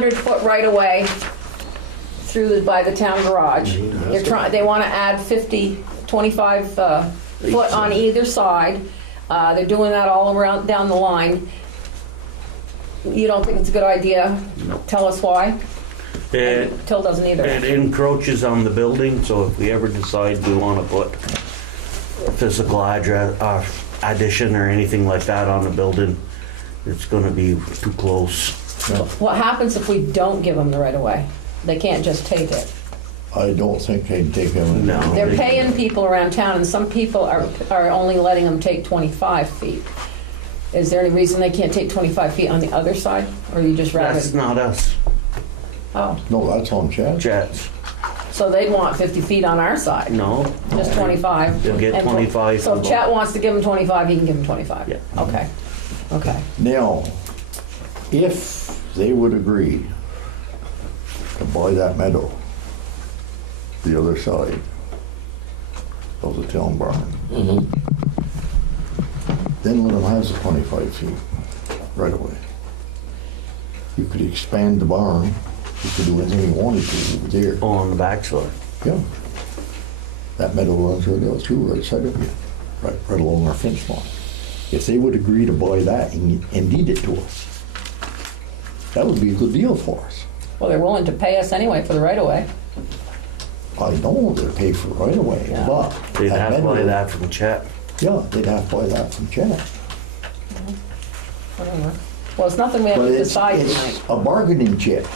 100-foot right away through by the town garage. They want to add 25 foot on either side. They're doing that all around down the line. You don't think it's a good idea? No. Tell us why. Till doesn't either. It encroaches on the building, so if we ever decide we want to put a physical address, addition or anything like that on the building, it's going to be too close. What happens if we don't give them the right of way? They can't just take it. I don't think they'd take them. No. They're paying people around town, and some people are only letting them take 25 feet. Is there any reason they can't take 25 feet on the other side, or you just rather? That's not us, Oh, No, that's on Chad. Jets. so they'd want 50 feet on our side, No. just 25. They'll get And 25 So for if both. Chet wants to give them 25, he can give them 25? Yeah. Okay, okay. Now, if they would agree to buy that meadow, the other side of the town barn, then let them have the 25 feet right away. You could expand the barn, you could do anything you wanted to over there. Oh, on the backside. Yeah. That meadow runs right side of you, right along our fence line. If they would agree to buy that and deed it to us, that would be a good deal for us. Well, they're willing to pay us anyway for the right of way. I know they'd pay for right away, Yeah. but. They'd that have to buy meadow- that from Chet. Yeah, they'd have to buy that from Chad. Whatever. Well, it's nothing we have But to it's decide tonight. a bargaining chip.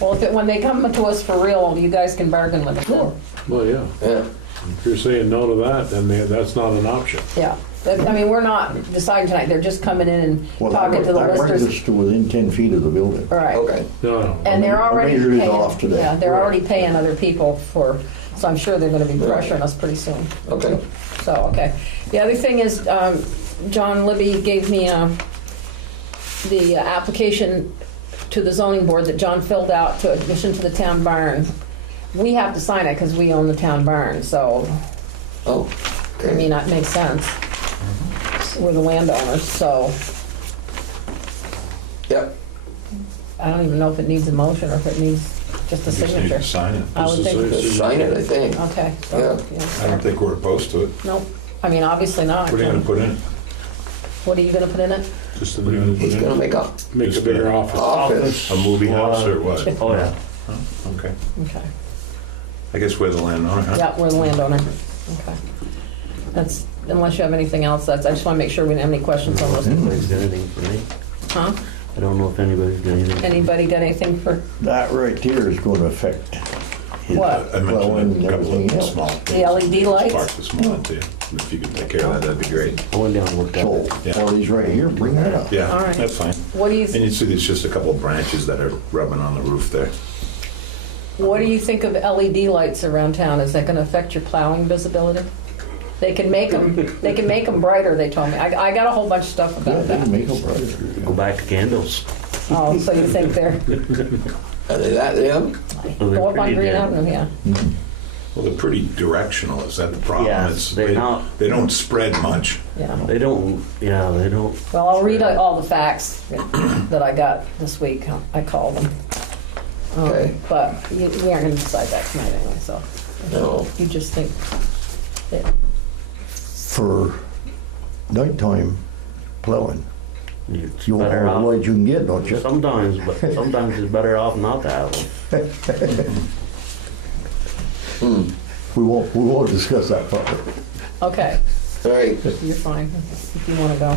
Well, when they come to us for real, you guys can bargain with it. Sure. Well, yeah. Yeah. If you're saying no to that, then that's not an option. Yeah, I mean, we're not deciding tonight, they're just coming in and Well, talking to the that brings listers. us to within 10 feet of the building. All right. Okay. No. And they're I already measured it paying, off today. yeah, they're already paying other people for, so I'm sure they're gonna be pressuring us pretty soon. Okay. So, okay. The other thing is, John Libby gave me the application to the zoning board that John filled out to admission to the town barn. We have to sign it because we own the town barn, so, Oh. I mean, that makes sense. We're the landowners, so Yep. I don't even know if it needs a motion or if it needs just a Just need signature. to sign it. I would think, Just sign it, I think. okay. so, I don't think we're opposed to it. Nope, I mean, obviously not. What are you gonna put in? What are you gonna put in it? Just What are you gonna put He's gonna in? make make a bigger office. office. A movie house or what? Oh, yeah. Okay. Okay. I guess we're the landowner, huh? Yeah, we're the landowner. Okay. That's, unless you have anything else, I just wanna make sure we don't have any questions on those. Anybody's got anything for me? Huh? I don't know if anybody's got anything. Anybody got anything for, That right there is going to affect his What? I well mentioned and a couple everything of else. small. The LED lights? Spark this morning too. If you could take care of that, that'd be great. I went down and looked at So, it. Yeah. while he's right here, bring that up. Yeah, All right. that's fine. what do you, And you see there's just a couple of branches that are rubbing on the roof there. what do you think of LED lights around town? Is that gonna affect your plowing visibility? They can make them brighter, they told me. I got a whole bunch of stuff Yeah, about they that. make them brighter. Go back to candles. Oh, so you think they're, Are they that, yeah? Well, they're go up on pretty Green dim. Avenue, yeah. Well, they're pretty directional, is that the problem? Yes, It's- they're not. They don't spread much. Yeah. They don't, they don't. Well, I'll read all the facts that I got this week. I called them. Okay. But we aren't gonna decide that tonight anyway, so. No. You just think that, For nighttime plowing, It's you want better all the off. light you can get, don't you? Sometimes, but sometimes it's better off not to have them. We won't discuss that further. okay, All right. you're fine if you wanna go,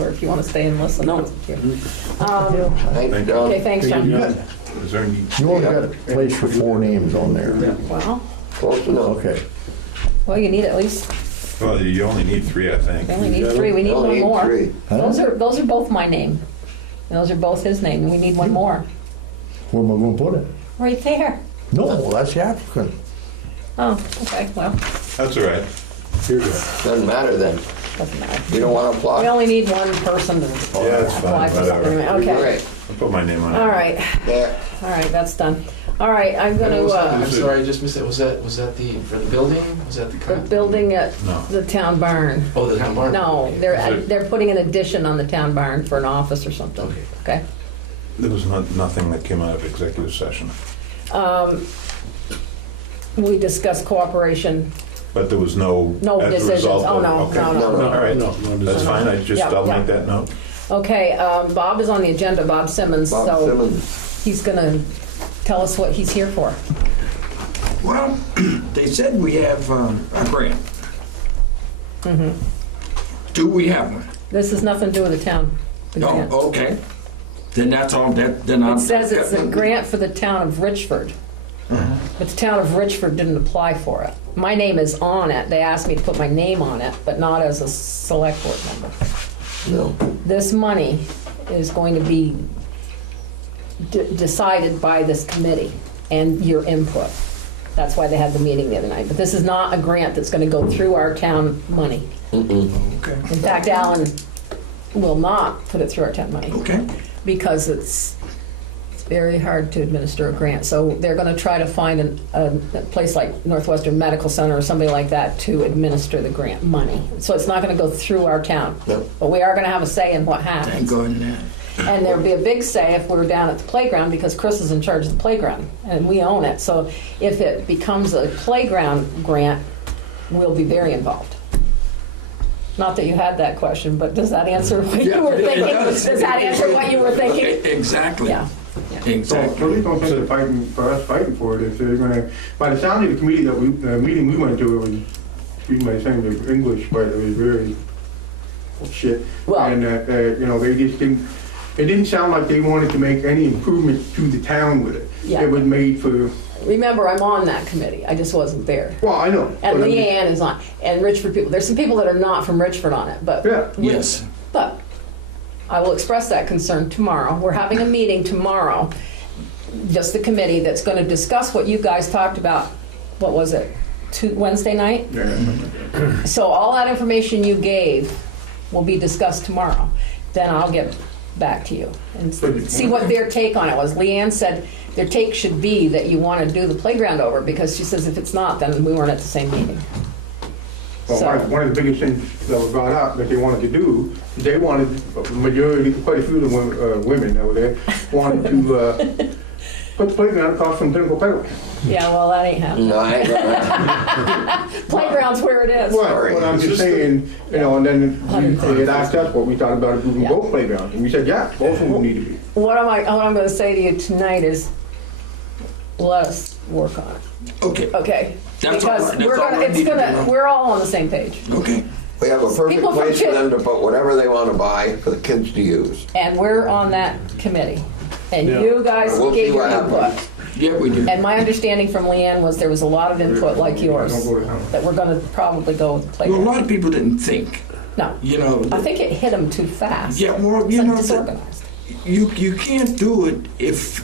or if you wanna stay and listen. No. that's up to you. Thank you, John. Okay, thanks, John. You got- Is there any? you only got a place for 4 names on there. Well, Close enough. Okay. well, you need at least, Well, you only need 3, I think. we only need 3, we need Only one need more. 3. Those are both my name. Those are both his name, and we need one more. Where am I going to put it? Right there. No, that's the applicant. Oh, okay, well, That's all right. Here you go. Doesn't matter then. doesn't matter. You don't want to We apply? only need one person to Yeah, that's apply fine, for something. whatever. Okay, Great. I'll put my name on it. all right. There. All right, that's done. All right, I'm gonna, I'm sorry, I just missed it. Was that for the building? Was that the building at No. the town barn. Oh, the town barn? No, they're putting an addition on the town barn for an office or something, okay? There was nothing that came out of executive session, We discussed cooperation, but there was no. No as a decisions. result Oh, of- no, okay. no, no. No, All right, no, that's fine, I'll Yeah. make that note. okay, Bob is on the agenda, Bob Simmons, Bob so Simmons. he's gonna tell us what he's here for. Well, they said we have a grant. Do we have one? This has nothing to do with the town. the grant. Oh, okay. Then that's all, then I'm... It says it's a grant for the town of Richford. But the town of Richford didn't apply for it. My name is on it. They asked me to put my name on it, but not as a select board member. No. This money is going to be decided by this committee and your input. That's why they had the meeting the other night. But this is not a grant that's going to go through our town money. Okay. In fact, Alan will not put it through our town money Okay. because it's very hard to administer a grant. So they're going to try to find a place like Northwestern Medical Center or somebody like that to administer the grant money. So it's not going to go through our town. No. But we are going to have a say in what Thank happens. God in that. And there'll be a big say if we're down at the playground because Chris is in charge of the playground and we own it. So if it becomes a playground grant, we'll be very involved. Not that you had that question, but does that answer what you were it thinking? does. Does that answer what you were thinking? Exactly. Yeah. So Exactly. please don't think they're fighting for us, fighting for it. If they're gonna, by the sound of the committee that meeting we went to, it was, excuse my saying the English, but it was very shit. Well- And they just didn't. It didn't sound like they wanted to make any improvements to the town with it. Yeah. It was made for. Remember, I'm on that committee. I just wasn't there. Well, I know. And but I'm just- Leanne is on, and Richford people. There's some people that are not from Richford on it, but Yeah. Yes. But I will express that concern tomorrow. We're having a meeting tomorrow, just the committee, that's going to discuss what you guys talked about. What was it? Wednesday night? Yeah. So all that information you gave will be discussed tomorrow. Then I'll get back to you and see what their take on it was. Leanne said their take should be that you want to do the playground over because she says if it's not, then we weren't at the same meeting. Well, So- one of the biggest things that was brought up that they wanted to do, they wanted, a majority, quite a few of the women that were there, wanted to put the playground across from Pinnacle Pedal. Yeah, well, that ain't happening. No, I ain't gonna. Playground's where it is. Well, what I'm just saying, and then they had asked us what we thought about improving Yeah. both playgrounds, and we said, yeah, both of them need to be. What I'm going to say to you tonight is, let us work on it. Okay. Okay? That's all Because right. That's all I need to know. we're all on the same page. Okay. We have a perfect People from place for Chit- them to put whatever they want to buy for the kids to use. And we're on that committee. And Yeah. you guys We'll gave see your what input. happens. Yeah, we do. And my understanding from Leanne was there was a lot of input like yours, Don't go to town. that we're going to probably go with the Well, a playground. lot of people didn't think, No, you know. I think it hit them too fast. Yeah, well, you It's know, disorganized. you can't do it if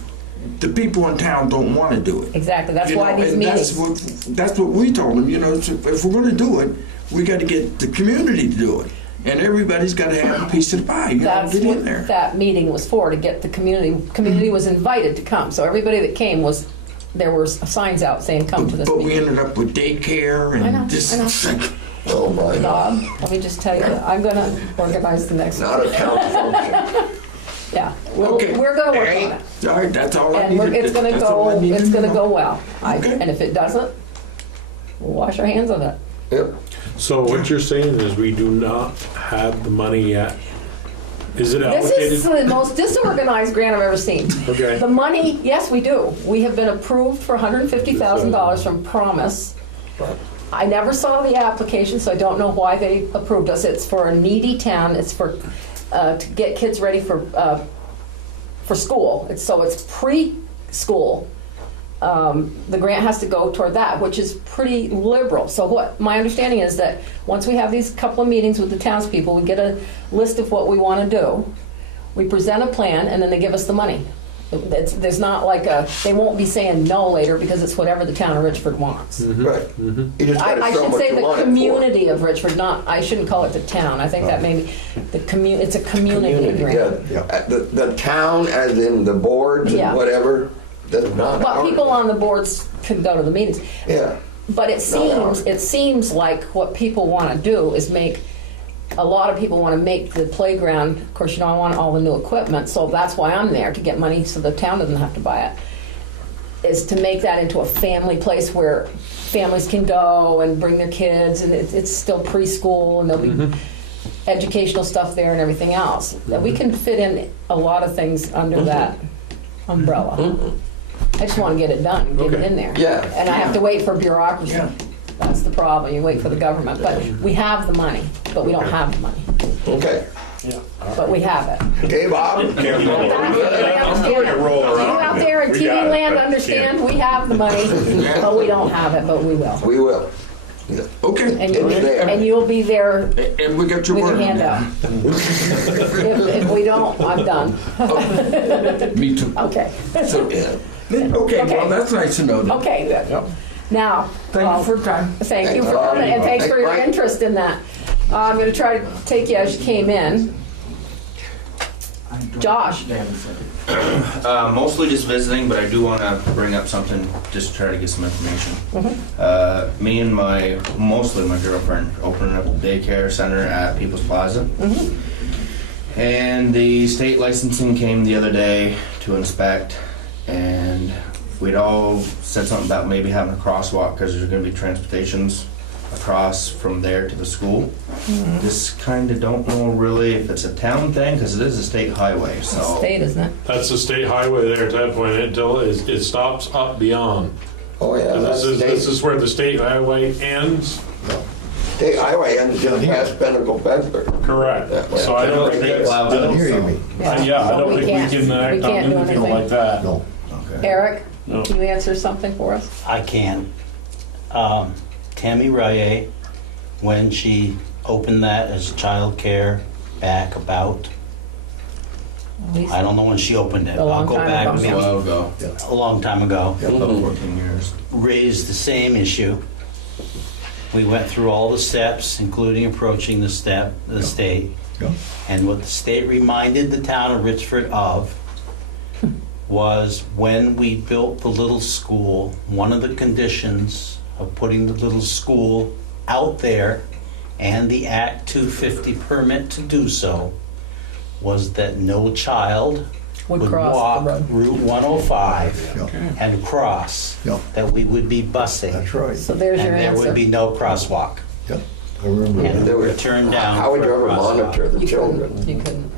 the people in town don't want to do it. Exactly, that's You why know, these and meetings. that's what we told them, you know, so if we're gonna do it, we gotta get the community to do it. And everybody's gotta have a piece of the pie, you gotta That's get in what there. that meeting was for, to get the community was invited to come. So everybody that came was, there were signs out saying, come to this But we meeting. ended up with daycare I know, and just. I know. Oh my God. Bob, let me just tell you, I'm going to organize the next Not one. a town function. Yeah, Okay. we're going to work on it. All right, that's all I And needed. it's going to That's all I go, needed it's going to know. go well. Okay. And if it doesn't, we'll wash our hands of it. Yep. So what you're saying is we do not have the money yet? Is it This is allocated? the most disorganized grant I've ever seen. Okay. The money, yes, we do. We have been approved for $150,000 from Promise. I never saw the application, so I don't know why they approved us. It's for a needy town. It's for to get kids ready for school. So it's preschool. The grant has to go toward that, which is pretty liberal. So what my understanding is that once we have these couple of meetings with the townspeople, we get a list of what we want to do. We present a plan, and then they give us the money. There's not like they won't be saying no later because it's whatever the town of Richford wants. Right. You just gotta I show should what say you the want it for. community of Richford, I shouldn't call it the town. I think that maybe it's a community grant. Yeah. The town, as in the boards Yeah. and whatever, That's not But ours. people on the boards can go to the meetings. Yeah. But it seems like what people want to do is a lot of people want to make the playground, of course, I want all the new equipment, so that's why I'm there, to get money so the town doesn't have to buy it, is to make that into a family place where families can go and bring their kids, and it's still preschool, and there'll be educational stuff there and everything else. That we can fit in a lot of things under that umbrella. I just want to get it done, get it in there. Yeah. And I have to wait for bureaucracy. Yeah. That's the problem. You wait for the government. But we have the money, but we don't have the money. Okay. But we have it. Okay, Bob? Can't roll You around. roll around. out there in We TV got it, land but understand we have the money, but we don't have it, but we will. We will. Okay. And It's there. you'll be there And we got your with your word. hand up. If we don't, I'm done. Me too. Okay. So, yeah. Okay, well, that's nice to know. Then. Okay, good. Now, Thank you for your time. thank you for coming, and thanks for your Thanks, Mike. interest in that. I'm going to try to take you as you came in. Josh. Mostly just visiting, but I do want to bring up something just to try to get some information. Me and mostly my girlfriend, opening up a daycare center at People's Plaza. And the state licensing came the other day to inspect, and we'd all said something about maybe having a crosswalk because there's going to be transportations across from there to the school. Just kind of don't know really if it's a town thing because it is a state highway. So State, isn't it? That's the state highway there at that point until it stops up beyond. Oh, yeah. And That's this is where the state highway ends. State highway ends just past Pinnacle Bedford. Correct. That way. So I don't think that's, Down here, you mean? yeah, I So don't think can't- we can act on can't do anything anything. like that. No. Eric, No. can you answer something for us? I can. Tammy Rye, when she opened that as child care back about, I don't know when she opened it. A long I'll go time back ago. a maybe while ago, a long time ago. about 14 years. Raised the same issue. We went through all the steps, including approaching the state. Yeah. And what the state reminded the town of Richford of was when we built the little school, one of the conditions of putting the little school out there and the Act 250 permit to do so was that no child Would would cross walk the road. Route 105 Yeah. and cross, Yeah. that we would be busing. That's right. So there's your And there answer. would be no crosswalk. Yeah. I remember And that. There we was- were turned down. How would for you a ever crosswalk. monitor the You children? couldn't. You couldn't.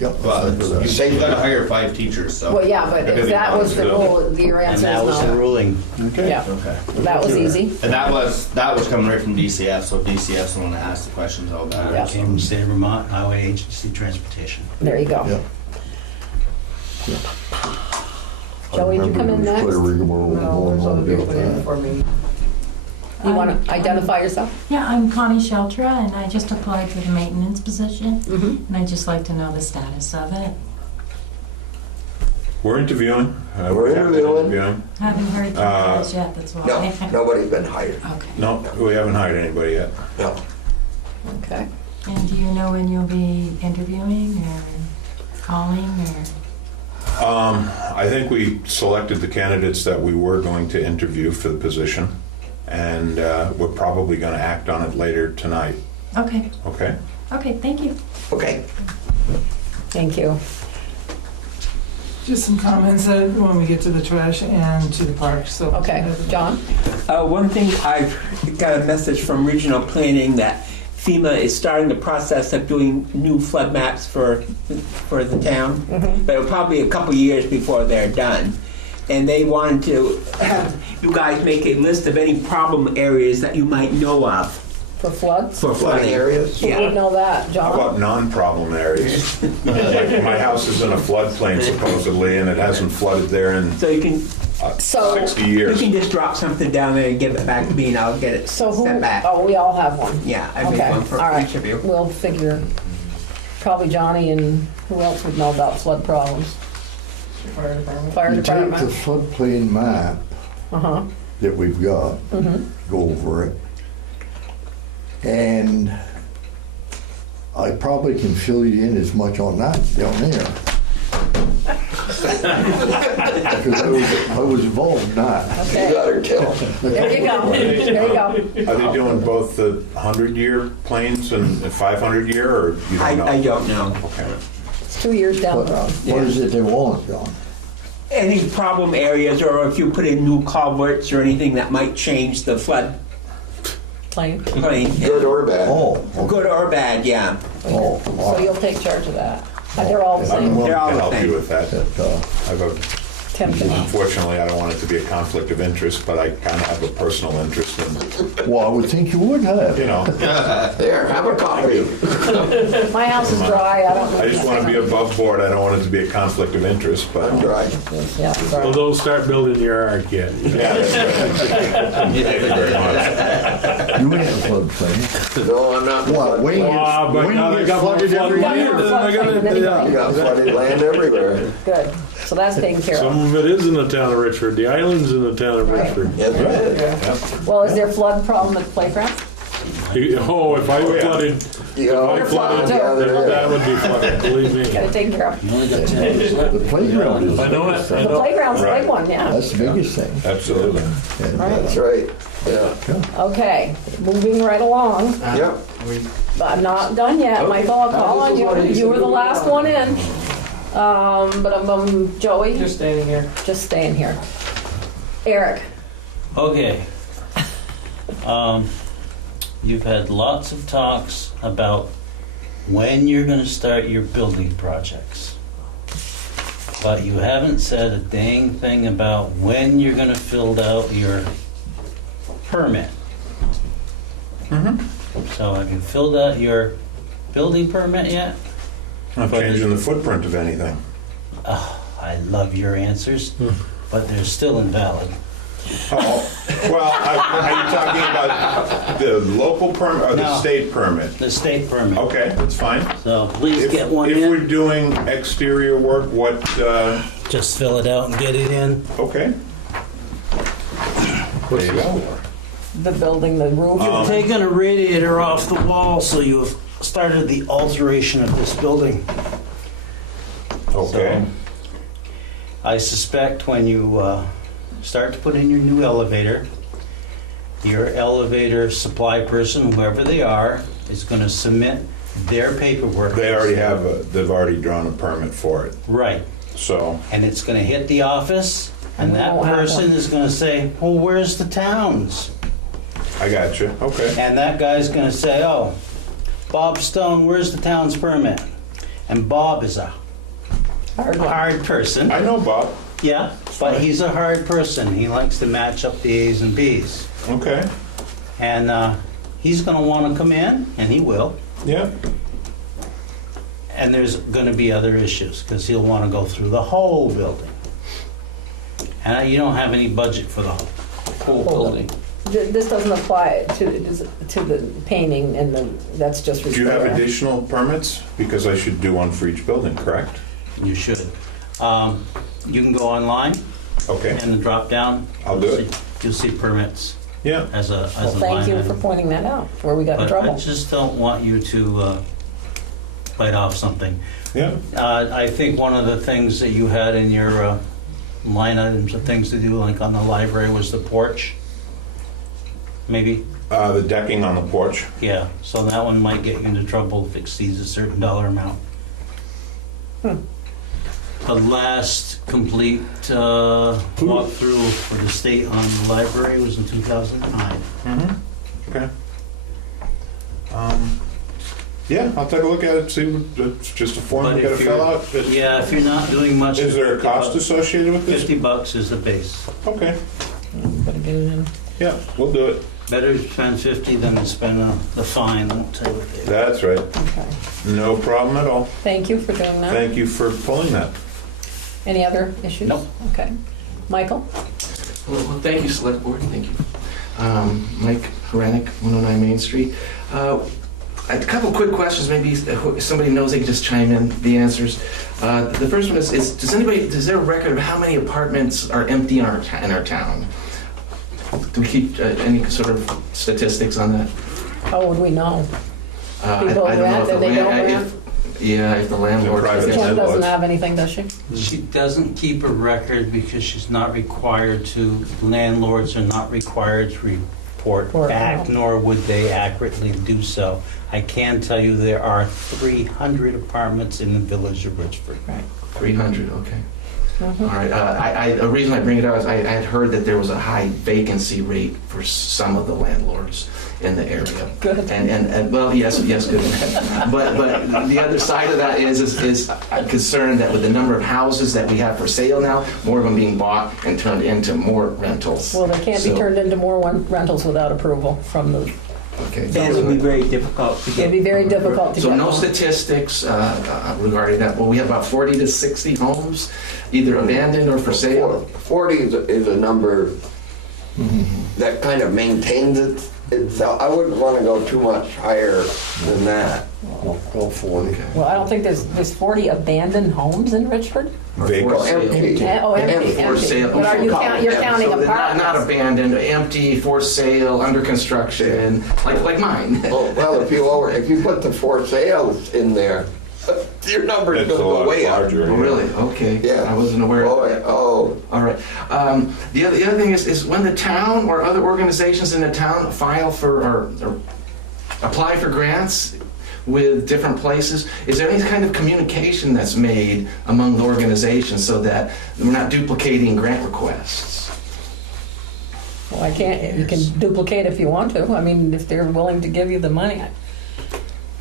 Yep. I Well, remember that. you've got to hire 5 teachers, so. Well, yeah, but They're if gonna be that was the monitored. rule, your And answer that was is the no. ruling. Yeah, Okay. that was easy. And that was coming right from DCF, so DCF's the one that asked the questions all about Yeah. it. Came from State of Vermont Highway Agency Transportation. There you go. Yeah. Yeah. Joey, I did you come remember in there was next? quite a rigmarole going on about that. You want to identify yourself? Yeah, I'm Connie Sheltra, and I just applied for the maintenance position, and I'd just like to know the status of it. We're interviewing. We're We have been interviewing. Haven't heard from you yet, that's why. No, nobody's been hired. Okay. No, we haven't hired anybody yet. No. Okay. And do you know when you'll be interviewing or calling or? I think we selected the candidates that we were going to interview for the position, and we're probably going to act on it later tonight. Okay, Okay? okay, thank you. Okay. Thank you. Just some comments when we get to the trash and to the park, so. Okay, John? One thing, I've got a message from regional planning that FEMA is starting the process of doing new flood maps for the town, but it'll probably be a couple years before they're done. And they wanted to have you guys make a list of any problem areas that you might know of For floods? for Flooding flooding. areas? Who would know that, How John? about non-problem areas? Like my house is in a floodplain supposedly, and it hasn't flooded there in So you can 60 years. just drop something down there and give it back to me, and I'll get it So who, sent back. oh, we all have one. Yeah, I made Okay, one for all right. each of you. We'll figure, probably Johnny and who else would know about flood problems? Fire You take the department? floodplain map Uh-huh. that we've got, go over it, and I probably can fill you in as much on that down there. Because I was involved in that. You got her killed. There you go. There you go. Are they doing both the 100-year planes and 500-year, or you don't know? I don't know. Okay. It's 2 years down What the road. what is it they want, John? Any problem areas, or if you put in new culverts or anything that might change the flood Plain. plain. Good or bad? Oh, okay. Good or bad, yeah. Oh, So you'll take charge of that. They're all the I'm same. willing They're all to the help same. you with that. I've a Tempting. Unfortunately, I don't want it to be a conflict of interest, but I kind of have a personal interest in, Well, I would think you would have. you know, There, have a coffee. My house is dry, I don't. I just want to be above board. I don't want it to be a conflict of interest, but. I'm dry. Yeah, Well, sorry. don't start building your ark yet. Yeah, that's right. Thank you very much. You ain't a floodplain. No, I'm not. What, Wayne Ah, but Wayne now they gets got flooded flooded every every year. year. Then I gotta- You yeah. got flooded land everywhere. Good. So that's taken care of. Some of it is in the town of Richford. The island's in the town of Right. Richford. Yes, it is. Well, is there a flood problem at the playground? Oh, if I flooded, You know, Water flooded too. yeah, there that is. would be flooded, believe me. Gotta take care of. You only got 10 years left. The playground is the I know biggest it. thing. The playground's a Right. big one, yeah. That's the biggest thing. Absolutely. And, That's right. Yeah. Okay, moving right along. Yep. But I'm not done yet. Michael, I'll call on you. You were the last one in. But Joey, Just standing here. just staying here. Eric, Okay. You've had lots of talks about when you're gonna start your building projects. But you haven't said a dang thing about when you're gonna fill out your permit. So have you filled out your building permit yet? Not changing the footprint of anything. Oh, I love your answers, but they're still invalid. Oh, well, are you talking about the local permit or the No. state permit? The state permit. Okay, that's fine. So please get one If we're in. doing exterior work, what, Just fill it out and get it in. okay. There you go. the building, the roof. You've taken a radiator off the wall, so you've started the alteration of this building. Okay. So, I suspect when you start to put in your new elevator, your elevator supply person, whoever they are, is going to submit their paperwork. They already have, they've already drawn a permit for it, Right. so. And it's going to hit the office, And and we that won't have person one. is going to say, well, where's the towns? I got you, okay. And that guy's going to say, oh, Bob Stone, where's the town's permit? And Bob is a Hard one. hard person. I know Bob, Yeah, but he's a hard person. He likes to match up the A's and B's. okay, And he's going to want to come in, and he will. yeah. And there's going to be other issues, because he'll want to go through the whole building. And you don't have any budget for the whole building. This doesn't apply to the painting and the, that's just. Do you have repair. additional permits? Because I should do one for each building, correct? You should. You can go online Okay, and drop down. I'll do it. You'll see permits yeah. as a Well, line thank you item. for pointing that out, where we got in But I trouble. just don't want you to bite off something. Yeah, I think one of the things that you had in your line items of things to do, like on the library, was the porch. Maybe, the decking on the porch. yeah. So that one might get you into trouble if it exceeds a certain dollar amount. The last complete walkthrough for the state on the library was in 2009. Okay. Yeah, I'll take a look at it, see, it's just a form But we gotta if fill you're- out. It's- Yeah, if you're not doing much. Is there a cost 50 associated with this? $50 is the base. Okay, Better get it in. yeah, we'll do it. Better to spend 50 than to spend the fine. I won't tell you what they are. That's right. Okay. No problem at all. Thank you for doing that. Thank you for pulling that. Any other issues? Nope. Okay. Michael? Well, thank you, Select Board, thank you. Mike Horanic, 109 Main Street. A couple quick questions, maybe if somebody knows, they can just chime in the answers. The first one is is there a record of how many apartments are empty in our town? Do we keep any sort of statistics on that? How would we know? I People don't know rent if and they don't rent? Yeah, if the landlord. private Jen doesn't landlords. have anything, does she? She doesn't keep a record because she's not required to. Landlords are not required to report Report, back, no. nor would they accurately do so. I can tell you there are 300 apartments in the village of Richford. 300, okay. Mhm. All right, the reason I bring it up is I had heard that there was a high vacancy rate for some of the landlords in the area. Good. And well, yes, good. But the other side of that is I'm concerned that with the number of houses that we have for sale now, more of them being bought and turned into more rentals. Well, they can't be So- turned into more rentals without approval from the, Okay. That would be very difficult to get. it'd be very difficult to So get no one. statistics regarding that. Well, we have about 40 to 60 homes, either abandoned or for sale. 40 is a number that kind of maintains itself. I wouldn't want to go too much higher than that. Well, 40. Well, I don't think there's 40 abandoned homes in Richford. Vacant. Well, empty. Oh, empty, For empty. sale. But are you you're Yeah, counting so they're not apartments? abandoned, empty, for sale, under construction, like mine. Well, if you put the for sales in there, your number's It's going to a go lot way up. larger. Oh, really? Okay. Yeah. I wasn't aware of that. Oh, All right. The other thing is when the town or other organizations in the town file for or apply for grants with different places, is there any kind of communication that's made among the organizations so that we're not duplicating grant requests? Well, you can duplicate if you want to. I mean, if they're willing to give you the money.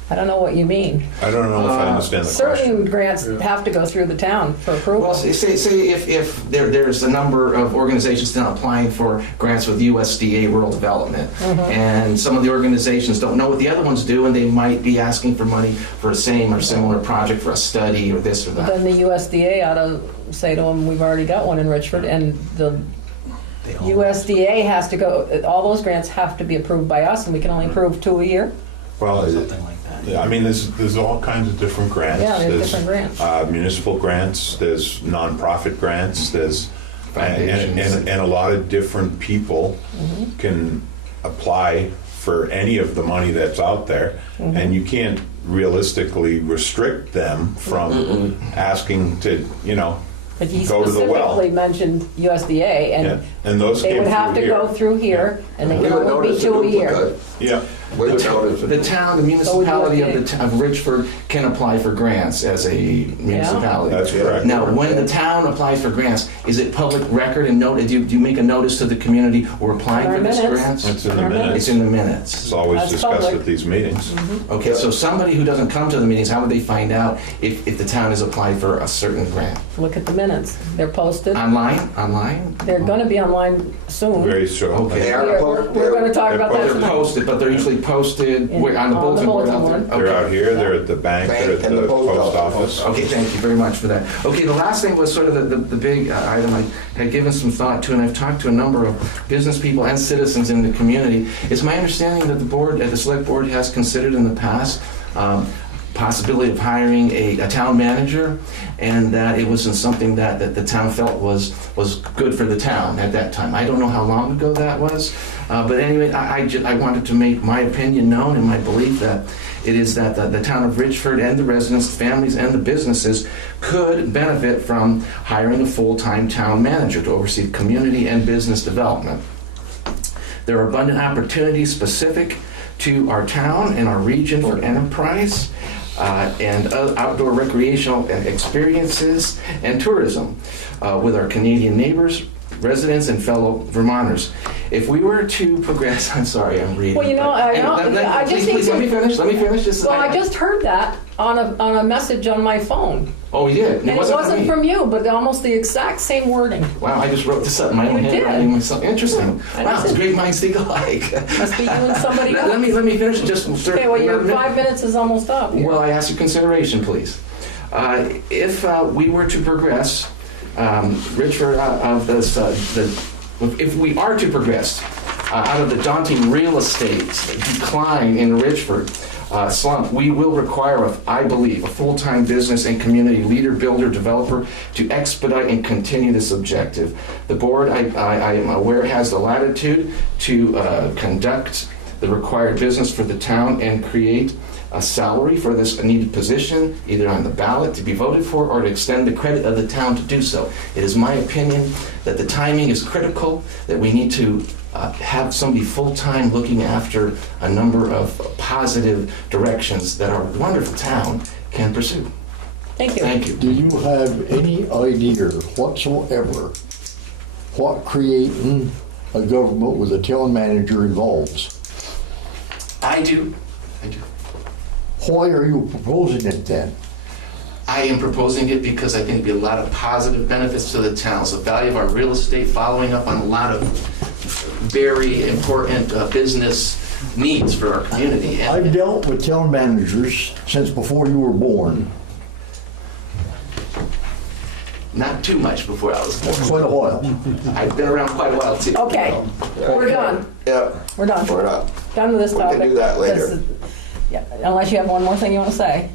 I don't know what you mean. I don't know if I understand the question. Certain grants have to go through the town for approval. Well, say if there's a number of organizations now applying for grants with USDA Rural Development, and some of the organizations don't know what the other ones do, and they might be asking for money for a same or similar project for a study or this or that. Then the USDA ought to say to them, we've already got one in Richford, and the They all- USDA has to go, all those grants have to be approved by us, and we can only approve 2 a year. Well, Something like that. I mean, there's all kinds of different grants. Yeah, there's different grants. Municipal grants, there's nonprofit grants, there's, Foundations. and a lot of different people can apply for any of the money that's out there, and you can't realistically restrict them from asking to, But he go to the well. specifically mentioned USDA, Yeah, and and those they came would have through to go here. through here, and they we can would only be notice a 2 a year. duplicate. Yeah, We would notice The it. town, the municipality of Richford can apply for grants as a municipality. that's correct. Now, when the town applies for grants, is it public record and noted? Do you make a notice to the community we're applying In our for this minutes. grants? It's in the Our minutes. It's in the minutes. It's always That's discussed public. at these meetings. Okay, so somebody who doesn't come to the meetings, how would they find out if the town has applied for a certain grant? Look at the minutes. They're posted. Online? They're going to be online soon. Very short. Okay. They are We're going to talk They're about that They're tonight. posted, but they're usually posted where, on the On the bulletin board bulletin out there? board. They're Okay. out here, they're at the bank, they're at and the the post post office. office. Okay, thank you very much for that. Okay, the last thing was sort of the big item I had given some thought to, and I've talked to a number of business people and citizens in the community. It's my understanding that the select board has considered in the past possibility of hiring a town manager, and that it wasn't something that the town felt was good for the town at that time. I don't know how long ago that was, but anyway, I wanted to make my opinion known and my belief that it is that the town of Richford and the residents, families, and the businesses could benefit from hiring a full-time town manager to oversee community and business development. There are abundant opportunities specific to our town and our region for enterprise and outdoor recreational experiences and tourism with our Canadian neighbors, residents, and fellow Vermonters. If we were to progress, I'm sorry, I'm reading. Well, you know, I know. I just need Please, to. let me finish. Just, Well, I just heard that on a message on my phone, Oh, you did? and it wasn't from you, but almost the exact same wording. Wow, I just wrote this up in my own You did. handwriting myself. Interesting. I Wow, it's did. great minds think alike. Must be you and somebody else. Let me finish just. Okay, well, your 5 minutes is almost up. here. Well, I ask your consideration, please. If we were to progress, Richford, of this, if we are to progress out of the daunting real estate decline in Richford slump, we will require, I believe, a full-time business and community leader, builder, developer to expedite and continue this objective. The board, I am aware, has the latitude to conduct the required business for the town and create a salary for this needed position, either on the ballot to be voted for or to extend the credit of the town to do so. It is my opinion that the timing is critical, that we need to have somebody full-time looking after a number of positive directions that our wonderful town can pursue. Thank you. Thank you. Do you have any idea whatsoever what creating a government with a town manager involves? I do. Why are you proposing it then? I am proposing it because I think there'd be a lot of positive benefits to the town. So the value of our real estate, following up on a lot of very important business needs for our community. And I've dealt with town managers since before you were born. not too much before I was born. Quite a while. I've been around quite a while too. Okay, we're done. Yeah. We're done. We're not. Done with this We topic. can do that later. This is- Yeah, unless you have one more thing you want to say.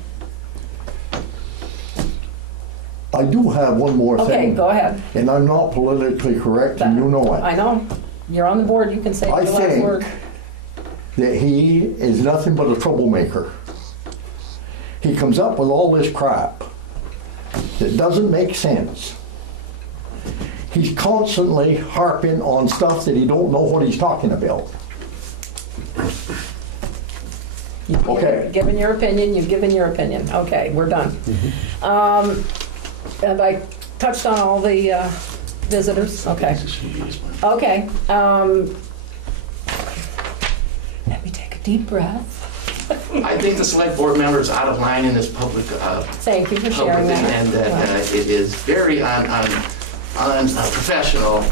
I do have one more thing. Okay, go ahead. And I'm not politically correct, and you know it. I know. You're on the board, you can say your I last think word. that he is nothing but a troublemaker. He comes up with all this crap that doesn't make sense. He's constantly harping on stuff that he don't know what he's talking about. Okay. Given your opinion, you've given your opinion. Okay, we're done. Have I touched on all the visitors? Okay. Okay. Let me take a deep breath. I think the select board member is out of line in this public Thank you for sharing thing, that. and that it is very unprofessional,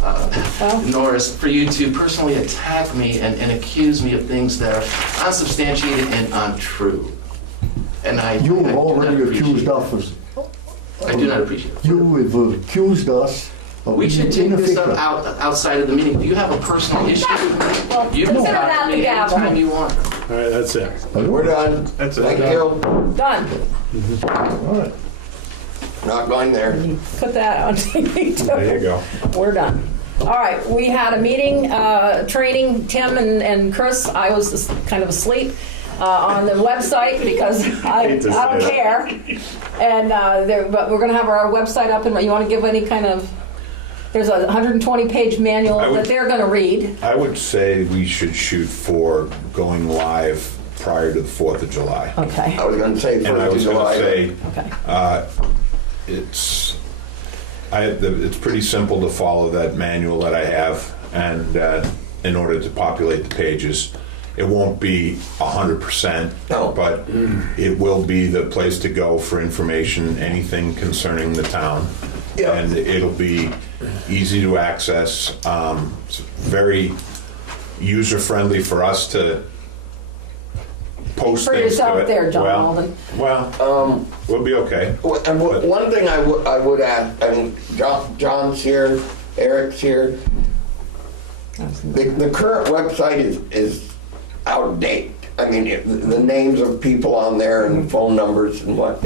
Norris, for you to personally attack me and accuse me of things that are unsubstantiated and untrue. And You have I do not already appreciate accused it. us. I do not appreciate it. You have accused us of We should take this up inefficient. outside of the meeting. Do you have a personal issue with me? Well, You can consider talk that to the me gavel. anytime you want. All right, that's it. We're done. That's it. Thank you. Done. All right. Not going there. Put that on TV too. There you go. We're done. All right, we had a meeting, training, Tim and Chris. I was just kind of asleep on the website because I don't care. And but we're going to have our website up, and you want to give any kind of, there's a 120-page manual that they're going to read. I would say we should shoot for going live prior to the 4th of July. Okay. I was going to say And I 1st of was going July. to say, Okay. it's pretty simple to follow that manual that I have, and in order to populate the pages. It won't be 100%, No. but it will be the place to go for information, anything concerning the town. Yeah. And it'll be easy to access. It's very user-friendly for us to post For things to yourself it. there, John Well, Alden. well, we'll be okay. And one thing I would add, I mean, John's here, Eric's here. The current website is out of date. I mean, the names of people on there and phone numbers and what.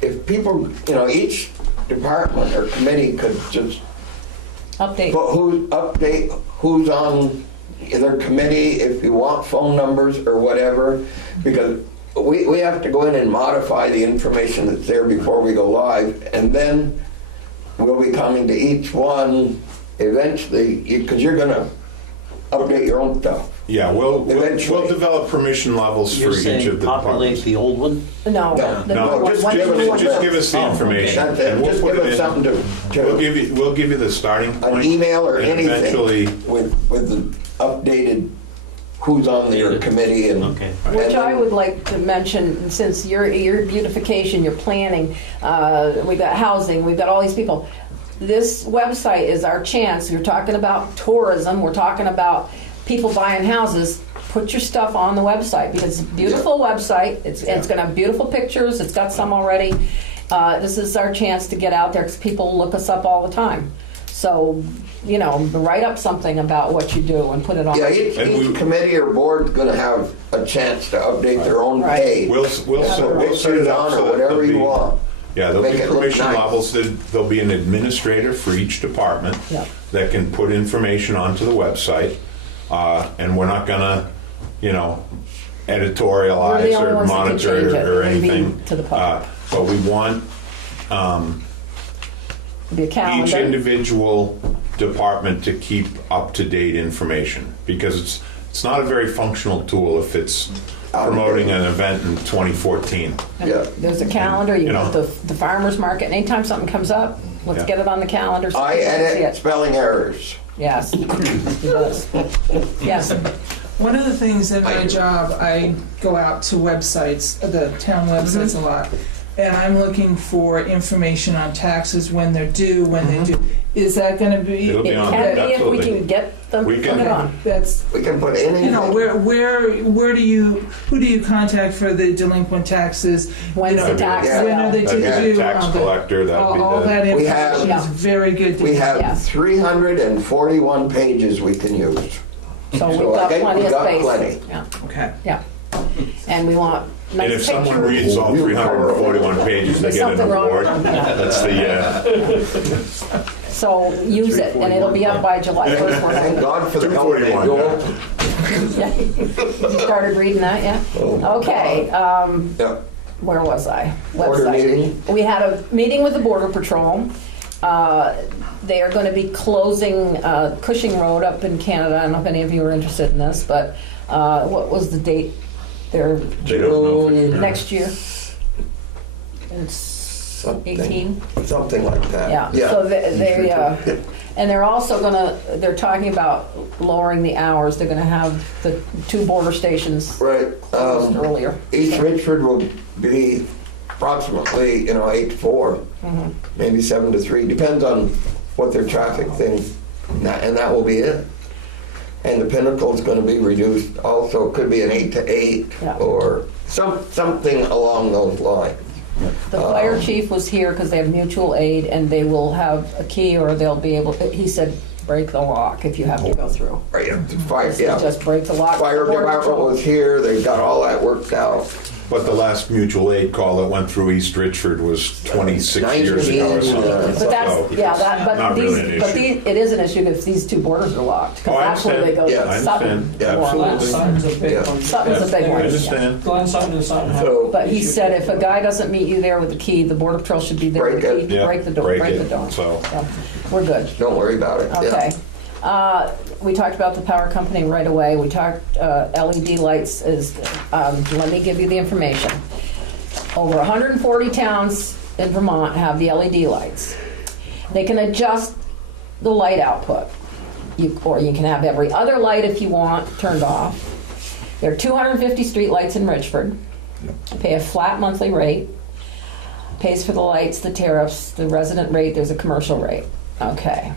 If people, each department or committee could just Update. update who's on their committee, if you want phone numbers or whatever, because we have to go in and modify the information that's there before we go live, and then we'll be coming to each one eventually, because you're going to update your own stuff. Yeah, we'll Eventually. develop permission levels You're for each saying of the populate departments. the old one? No. No, the No, new one. just One give new one. us the information. That's it. and we'll Just put give it us in. something to We'll give you the starting point. an email or and anything Eventually, with the updated who's on your committee and. Okay. Which I would like to mention, since your beautification, your planning, we've got housing, we've got all these people. This website is our chance. We're talking about tourism, we're talking about people buying houses. Put your stuff on the website because it's a beautiful website. It's going to have beautiful pictures. It's got some already. This is our chance to get out there because people look us up all the time. So, write up something about what you do and put it on. Yeah, each committee or board's gonna have a chance to update their own Right. page. we'll set it Pictures up on so or that whatever there'll you be- want. Yeah, there'll Make be it look permission nice. levels. There'll be an administrator for each department Yeah. that can put information onto the website. And we're not gonna you know, We're the editorialize only or ones that can monitor change it or and be anything. to the public. But we want The calendar. each individual department to keep up-to-date information, because it's not a very functional tool if it's promoting an event in 2014. Yeah. There's a calendar, you You know, know. the farmer's market, anytime something comes up, let's Yeah. get it on the calendar. so I people can see edit it. spelling errors. Yes, he does. Yes, One of the things at my job, I go out to websites, the town websites a lot, and I'm looking for information on taxes, when they're due, when they do. Is that going to be? It'll be it on can there, be if we absolutely. can get them, We put can- it on. That's, We can put anything. you know, who do you contact for the delinquent taxes? When's You know, the tax Yeah. When are they Yeah. due? Tax collector, that'd be All that the, We have- information is very good to We have. have Yes. 341 pages we can use. So we've So I got think plenty we of got space. plenty. Yeah, Okay. yeah. And we want and nice if someone pictures. reads all 341 pages, they There's get an something wrong award. with them, yeah. That's the, So use it, and it'll be up by July 1st. We're Thank hoping. God for the 241, government. Yeah. You started reading that, yeah? Okay, Yeah. where was I? Order Website. meeting. We had a meeting with the Border Patrol. They are going to be closing Cushing Road up in Canada. I don't know if any of you are interested in this, but what was the date? They're they don't know for sure. next year. It's Something, 18. something like that. Yeah. So they and they're also they're talking about lowering the hours. They're going to have the 2 border stations Right. closed earlier. East Richford will be approximately, 8 to 4, maybe 7 to 3, depends on what their traffic thing, and that will be it. And the Pinnacle is going to be reduced also. It could be an 8 to 8 Yeah. or something along those lines. The fire chief was here because they have mutual aid, and they will have a key, or they'll be able. He said, break the lock if you have to go through. Right, the fire, yeah. Just break the lock. Fire Border department Patrol. was here. They got all that worked out. But the last mutual aid call that went through East Richford was 26 years ago or something. But that's So, but not these, really an but issue. it is an issue if these 2 borders are locked. 'Cause Oh, I that's where they go understand. to Yeah, I Sutton. understand. Yeah, more or less. absolutely. Sutton's a big Yeah. one. Sutton's a big I one. yeah. understand. Glen Sutton and Sutton. So, But he said if a guy doesn't meet you there with the key, the Border Patrol should be there with the Break it. key. Yeah, Break the door. break Break it. the door. So- we're good. don't worry about it. Yeah. Okay. We talked about the power company right away. We talked LED lights is, let me give you the information. Over 140 towns in Vermont have the LED lights. They can adjust the light output. Or you can have every other light if you want turned off. There are 250 street lights in Richford. Pay a flat monthly rate. Pays for the lights, the tariffs, the resident rate, there's a commercial rate. Okay.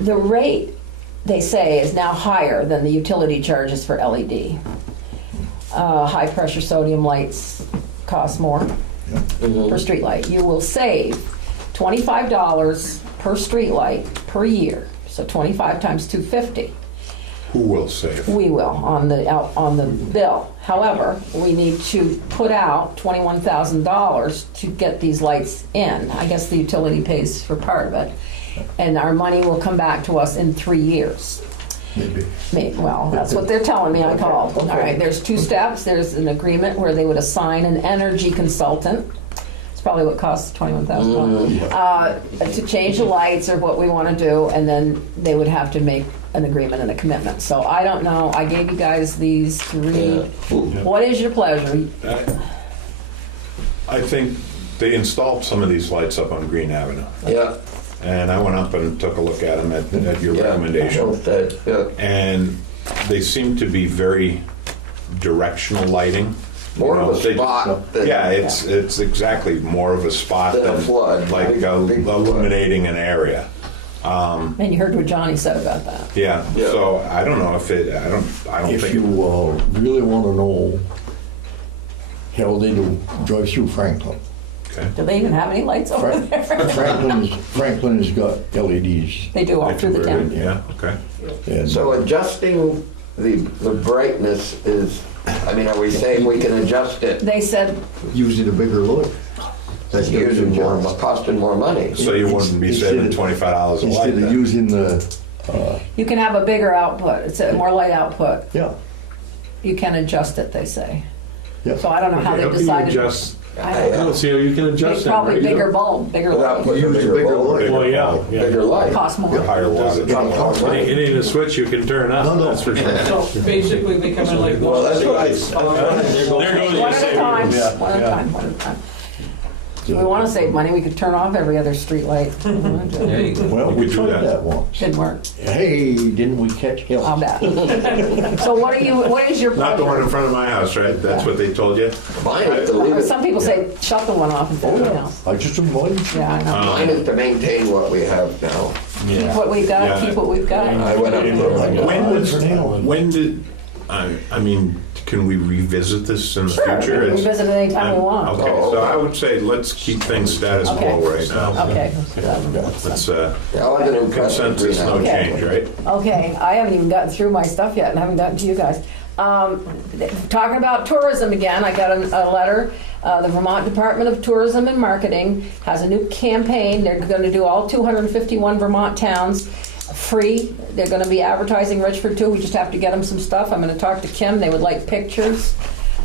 The rate, they say, is now higher than the utility charges for LED. High-pressure sodium lights cost more per street light. You will save $25 per street light per year, so 25 times 250. Who will save? We will on the bill. However, we need to put out $21,000 to get these lights in. I guess the utility pays for part of it, and our money will come back to us in 3 years. Maybe. Well, that's what they're telling me. I called. All right, there's 2 steps. There's an agreement where they would assign an energy consultant. It's probably what costs $21,000 to change the lights or what we want to do, and then they would have to make an agreement and a commitment. So I don't know. I gave you guys these to read. What is your pleasure? I think they installed some of these lights up on Green Avenue. Yeah. And I went up and took a look at them at your recommendation. Yeah. And they seem to be very directional lighting. More of a They- spot than Yeah, it's exactly more of a spot Than a than flood. like Big flood. illuminating an area. And you heard what Johnny said about that. Yeah. Yeah. So I don't know if it. I don't If think. you really want to know how they do, drive through Franklin. Okay. Do they even have any lights over there? Franklin has got LEDs. They do all through the town. Yeah. Okay. And So adjusting the brightness is, are we saying we can adjust it They said using a bigger light. That's using more, costing more money? So you wouldn't be Instead saving of- $25 a light. Instead of then. using the You can have a bigger output, it's a more light output. Yeah, You can adjust it, they say. yeah. So I don't know how they How can you decided. adjust? I I don't know. don't see how you can adjust that. Probably right? bigger bulb, bigger Without light, putting a Use a bigger bigger bulb, light. Well, yeah, yeah. bigger light. cost more. Higher Doesn't wattage. cost It money. ain't a switch you can turn up, No, no. that's for sure. So basically, they come in like. Well, that's what I, There goes One at a time, Yeah, one at a yeah. time, one at a time. If we want to save money, we could turn off every other street light. Well, You we could do tried that. that once. Didn't work, Hey, didn't we catch hell? I'll bet. So what is your Not the one in pleasure? front of my house, right? That's what they told you? mine is to leave it, Some people say shut the one off and put it else. I just avoided. Yeah, I know. mine is to maintain what we have now. Keep what we've got, Yeah. keep what we've got. I went up to, When did, I mean, can we revisit this in the Sure, future? we can It's- visit it anytime we want. Okay, so I would say let's keep things status Okay. quo right now. Okay. Let's, yeah, I've been impressed with consensus, no greenhouse. change, right? Okay, I haven't even gotten through my stuff yet and haven't gotten to you guys. Talking about tourism again, I got a letter. The Vermont Department of Tourism and Marketing has a new campaign. They're going to do all 251 Vermont towns free. They're going to be advertising Richford too. We just have to get them some stuff. I'm going to talk to Kim. They would like pictures,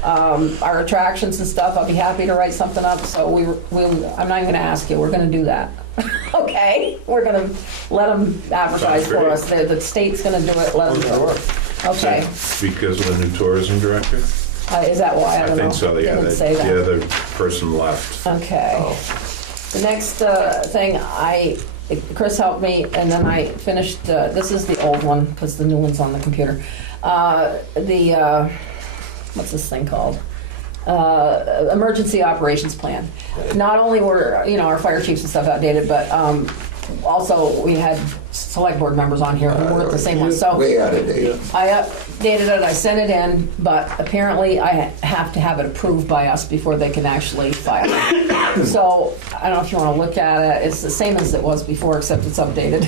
our attractions and stuff. I'll be happy to write something up. So I'm not even going to ask you. We're going to do that. Okay? We're going to let them advertise Sounds for great. us. The state's going to do it. Let them do it. Okay. Because of the new tourism director? Is that why? I I don't know. think so, yeah. Didn't say that. The other person left. Okay. The next thing, Chris helped me, and then I finished, this is the old one, because the new one's on the computer. What's this thing called? Emergency operations plan. Not only were, our fire chiefs and stuff outdated, but also we had select board members on here who weren't the same ones. So Way out of date. I updated it, I sent it in, but apparently I have to have it approved by us before they can actually file it. So I don't know if you want to look at it. It's the same as it was before, except it's updated.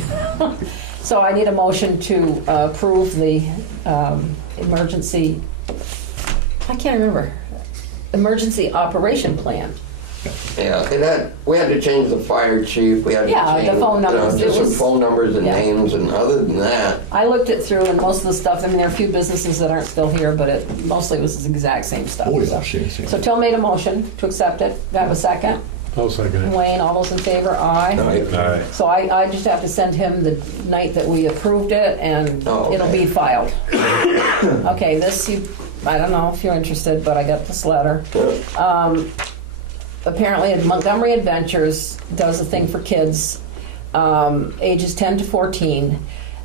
So I need a motion to approve the emergency, I can't remember, emergency operation plan. Yeah, we had to change the fire chief, we had to Yeah, change. the phone numbers. Just It some was- phone numbers and yeah. names, and other than that, I looked it through, and most of the stuff, there are a few businesses that aren't still here, but it mostly was the exact same stuff. Oh, yeah, So- same. So Till made a motion to accept it. Do I have a second? I'll second it. Wayne, all those in favor? Aye. no, All right. So I just have to send him the night that we approved it, and Oh, okay. it'll be filed. Okay, I don't know if you're interested, but I got this letter. Apparently, Montgomery Adventures does a thing for kids, ages 10 to 14,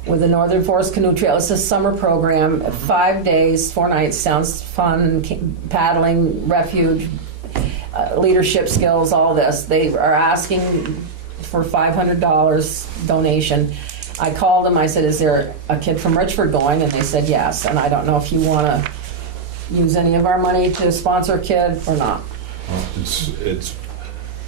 with the Northern Forest Canoe Trail. It's a summer program, 5 days, 4 nights. Sounds fun. Paddling, refuge, leadership skills, all this. They are asking for $500 donation. I called them. I said, "Is there a kid from Richford going?" And they said yes. And I don't know if you want to use any of our money to sponsor a kid or not.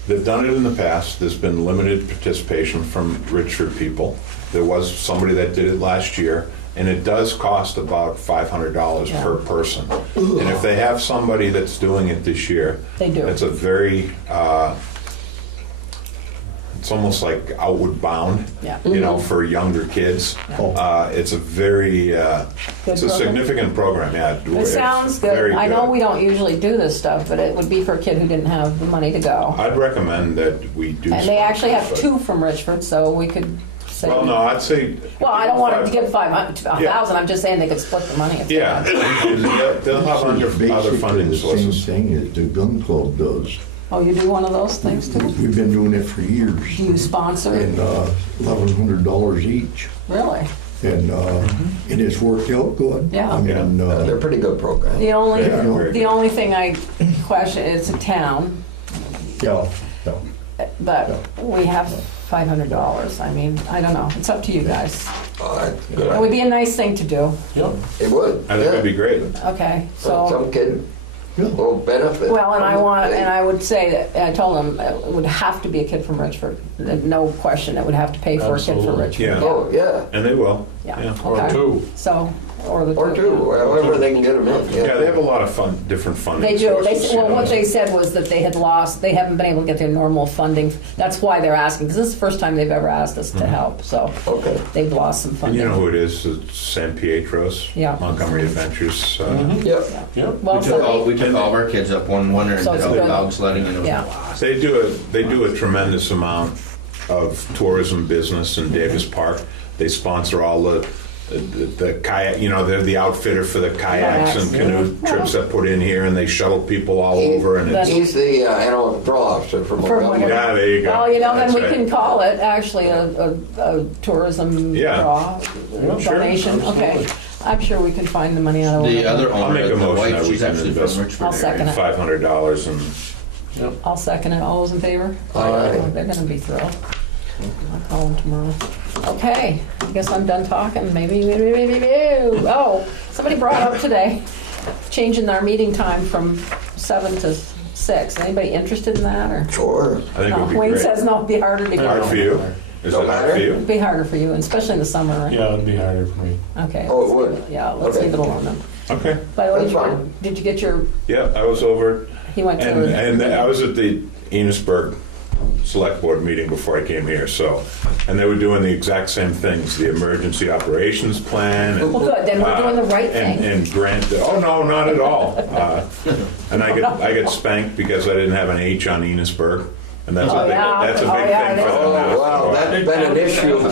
They've done it in the past. There's been limited participation from Richford people. There was somebody that did it last year, and it does cost about $500 per person. And if they have somebody that's doing it this year, They do. it's a very, it's almost like outward bound, Yeah. for younger kids. It's a very, it's a program? significant program, yeah. It sounds It's good. very I know we don't usually do this stuff, but it would be for a kid who didn't have the money to go. I'd recommend that we do. And they actually have sponsor it. 2 from Richford, so we could say. Well, no, I'd say. Well, I don't want to give 5,000. I'm just saying they could split the money. If they Yeah, want. they'll have other Basically funding the same sources. thing as the gun club does. Oh, you do one of those things too? We've been doing it for years. Do you sponsor it? And $1,100 each. Really? And it has worked out good. Yeah. I mean, they're pretty good programs. The only, Yeah. the only thing I question, it's a town, yeah. but we have $500. I mean, I don't know. It's up to you guys. Oh, that's It good. would be a nice thing to do. It would. I think that'd be great. Okay, so. Some kid will benefit. Well, and from it. I would say that, I told them it would have to be a kid from Richford. No question, it would have to pay for a kid from Absolutely. Richford. Yeah. Oh, yeah. And they will. Yeah. Yeah. Or Okay. 2. So, or the Or two, however they can get them in. Yeah, they have a lot of different funding They do. sources, you Well, know. what they said was that they haven't been able to get their normal funding. That's why they're asking, because this is the first time they've ever asked us to help. So Okay. they've lost some And funding. you know who it is? It's San Pietro's, Yeah. Montgomery Adventures. Yep. Well, so We took all of our kids up one winter and So did it's all good. dog sledding, and it was Yeah. a blast. They do a tremendous amount of tourism business in Davis Park. They sponsor all the kayak, you know, they're the outfitter for the kayaks and canoe trips that put in here, and they shuttle people all over, and it's, He's the animal control officer from Montgomery. yeah, there you go. well, then That's we right. can call it actually a tourism Yeah. draw, Sure, donation. Okay, absolutely. I'm sure we can find the money out of The it. other I'll make owner, a the motion wife, that we she's can actually invest from Richford I'll second area. it. $500 and I'll second it. All those in favor? Aye. Oh, they're gonna be thrilled. I'll call them tomorrow. Okay, I guess I'm done talking. Maybe. Oh, somebody brought up today, changing our meeting time from 7 to 6. Anybody interested in that, or? Sure. I think it No, would be Wayne great. says no, it'd be harder to Hard go. for you? Is No it hard matter. for you? It'd be harder for you, and especially in the summer, right? Yeah, it'd be harder for me. Okay. Oh, it let's would? leave Yeah, let's Okay. leave it alone then. Okay. By the way, That's fine. did you get your, Yeah, I was over, he went to and the. I was at the Enosburg Select Board meeting before I came here, so, and they were doing the exact same things, the emergency operations plan. And, Well, good, then we're doing the right and, thing. and grant, oh, no, not at all. And I get spanked because I didn't have an H on Enosburg, and that's Oh, a big, yeah. that's a Oh, big yeah, thing for it is. them now. Oh, wow, that's been an issue for,